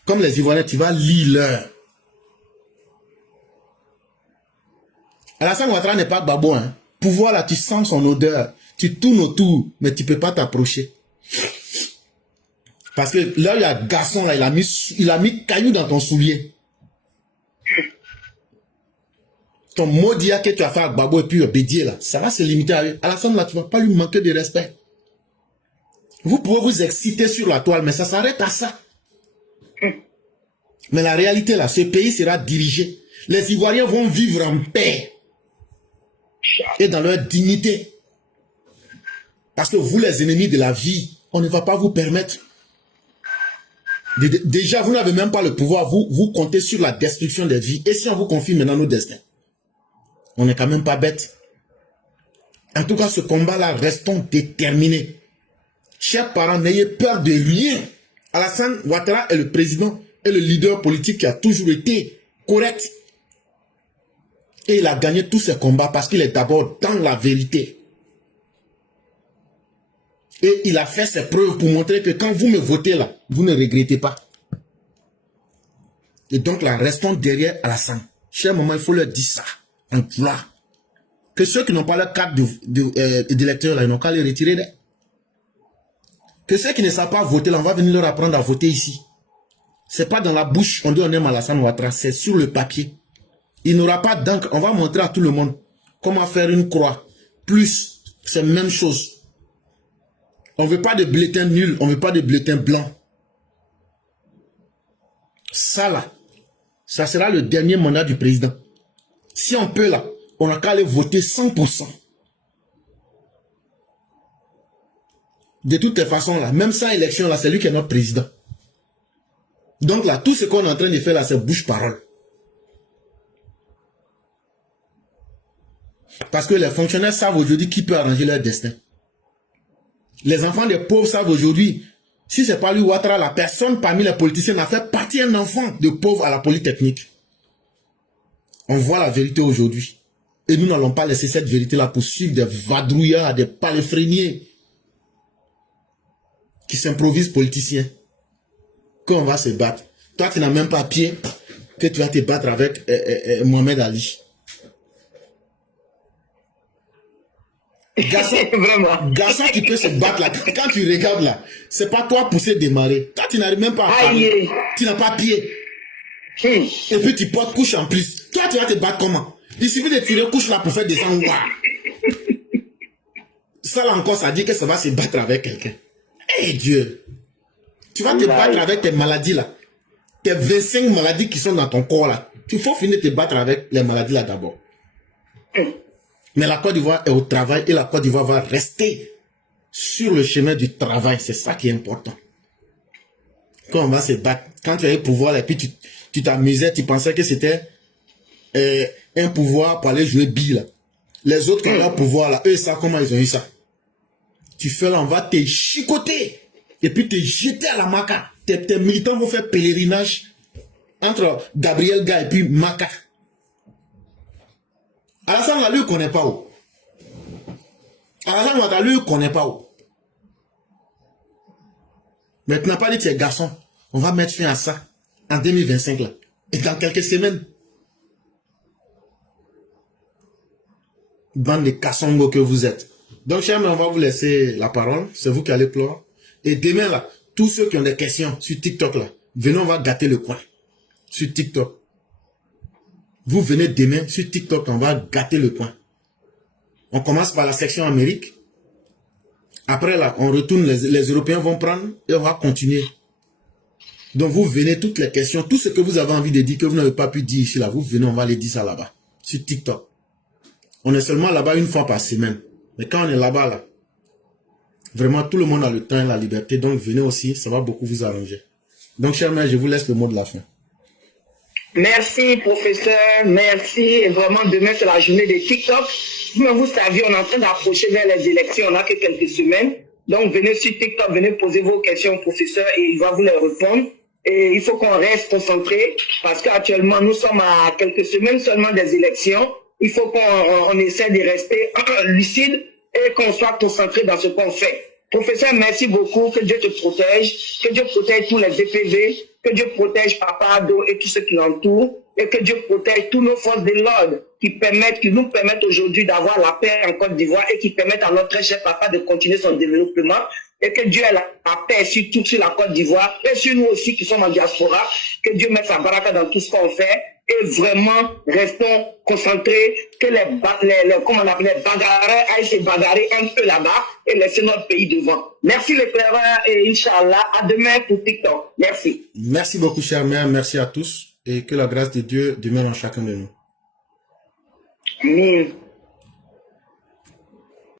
comme les Ivoiriens, tu vas lire leur. Alassane Ouattara n'est pas Gbagbo, hein. Pouvoir là, tu sens son odeur. Tu tournes autour, mais tu ne peux pas t'approcher. Parce que là, il y a un garçon, là, il a mis caillou dans ton soulier. Ton maudit que tu as fait à Gbagbo et puis Bédier, là, ça va se limiter à lui. Alassane, là, tu ne vas pas lui manquer de respect. Vous pouvez vous exciter sur la toile, mais ça s'arrête à ça. Mais la réalité, là, ce pays sera dirigé. Les Ivoiriens vont vivre en paix. Et dans leur dignité. Parce que vous, les ennemis de la vie, on ne va pas vous permettre. Déjà, vous n'avez même pas le pouvoir. Vous comptez sur la destruction des vies. Et si on vous confie maintenant nos destins? On n'est quand même pas bête. En tout cas, ce combat-là, restons déterminés. Chers parents, n'ayez peur de rien. Alassane Ouattara est le président et le leader politique qui a toujours été correct. Et il a gagné tous ses combats parce qu'il est d'abord dans la vérité. Et il a fait ses preuves pour montrer que quand vous me votez là, vous ne regrettez pas. Et donc là, restons derrière Alassane. Chers mamans, il faut leur dire ça. En gloire. Que ceux qui n'ont pas leur carte d'électeur là, ils n'ont qu'à les retirer là. Que ceux qui ne savent pas voter là, on va venir leur apprendre à voter ici. C'est pas dans la bouche, on dit on aime Alassane Ouattara, c'est sur le papier. Il n'aura pas d'encre. On va montrer à tout le monde comment faire une croix. Plus, c'est la même chose. On ne veut pas de bulletins nuls. On ne veut pas de bulletins blancs. Ça là, ça sera le dernier mandat du président. Si on peut là, on n'a qu'à aller voter 100%. De toutes les façons là, même sans élection là, c'est lui qui est notre président. Donc là, tout ce qu'on est en train de faire là, c'est bouche-parole. Parce que les fonctionnaires savent aujourd'hui qui peut arranger leur destin. Les enfants des pauvres savent aujourd'hui, si c'est pas lui Ouattara, la personne parmi les politiciens n'a fait partie un enfant de pauvre à la Polytechnique. On voit la vérité aujourd'hui. Et nous n'allons pas laisser cette vérité-là pour suivre des vadrouillards, des paléphréniers qui s'improvisent politiciens. Quand on va se battre, toi tu n'as même pas pied que tu vas te battre avec Mohamed Ali. Garçon qui peut se battre là, quand tu regardes là, c'est pas toi poussé démarrer. Toi, tu n'arrives même pas à parler. Tu n'as pas pied. Et puis tu portes couche en plus. Toi, tu vas te battre comment? Il suffit de tirer couche là pour faire descendre. Ça là encore, ça dit que ça va se battre avec quelqu'un. Eh Dieu! Tu vas te battre avec tes maladies là. Tes 25 maladies qui sont dans ton corps là. Il faut finir de te battre avec les maladies là d'abord. Mais la Côte d'Ivoire est au travail et la Côte d'Ivoire va rester sur le chemin du travail. C'est ça qui est important. Quand on va se battre, quand tu as eu le pouvoir et puis tu t'amusais, tu pensais que c'était un pouvoir pour aller jouer bille là. Les autres qui ont leur pouvoir là, eux savent comment ils ont eu ça. Tu fais là, on va te chicoter et puis te jeter à la maca. Tes militants vont faire pèlerinage entre Gabriel Ga et puis Maca. Alassane là, lui, il ne connaît pas où. Alassane Ouattara, lui, il ne connaît pas où. Mais tu n'as pas dit, tu es garçon. On va mettre fin à ça en 2025 là. Et dans quelques semaines. Bande de cassongos que vous êtes. Donc, chers amis, on va vous laisser la parole. C'est vous qui allez clore. Et demain là, tous ceux qui ont des questions sur TikTok là, venez, on va gâter le coin. Sur TikTok. Vous venez demain sur TikTok, on va gâter le coin. On commence par la section Amérique. Après là, on retourne, les Européens vont prendre et on va continuer. Donc vous venez, toutes les questions, tout ce que vous avez envie de dire, que vous n'avez pas pu dire ici là, vous venez, on va les dire ça là-bas, sur TikTok. On est seulement là-bas une fois par semaine. Mais quand on est là-bas là, vraiment tout le monde a le temps et la liberté, donc venez aussi, ça va beaucoup vous arranger. Donc chers amis, je vous laisse le mot de la fin. Merci, professeur, merci. Et vraiment, demain, c'est la journée de TikTok. Mais vous savez, on est en train d'approcher vers les élections. On n'a que quelques semaines. Donc, venez sur TikTok, venez poser vos questions au professeur et il va vous les répondre. Et il faut qu'on reste concentré parce qu'actuellement, nous sommes à quelques semaines seulement des élections. Il faut qu'on essaie de rester lucide et qu'on soit concentré dans ce qu'on fait. Professeur, merci beaucoup. Que Dieu te protège. Que Dieu protège tous les DPV. Que Dieu protège Papa Ado et tous ceux qui l'entourent. Et que Dieu protège tous nos forces de l'ordre qui nous permettent aujourd'hui d'avoir la paix en Côte d'Ivoire et qui permettent à notre très cher papa de continuer son développement. Et que Dieu ait la paix surtout sur la Côte d'Ivoire et sur nous aussi qui sommes en diaspora. Que Dieu mette sa baraka dans tout ce qu'on fait. Et vraiment, restons concentrés, que comme on appelle les bagarreurs aillent se bagarrer un peu là-bas et laisser notre pays devant. Merci l'éclaireur et Inch'Allah, à demain pour TikTok. Merci. Merci beaucoup, chère mère. Merci à tous et que la grâce de Dieu demeure en chacun de nous. Amen.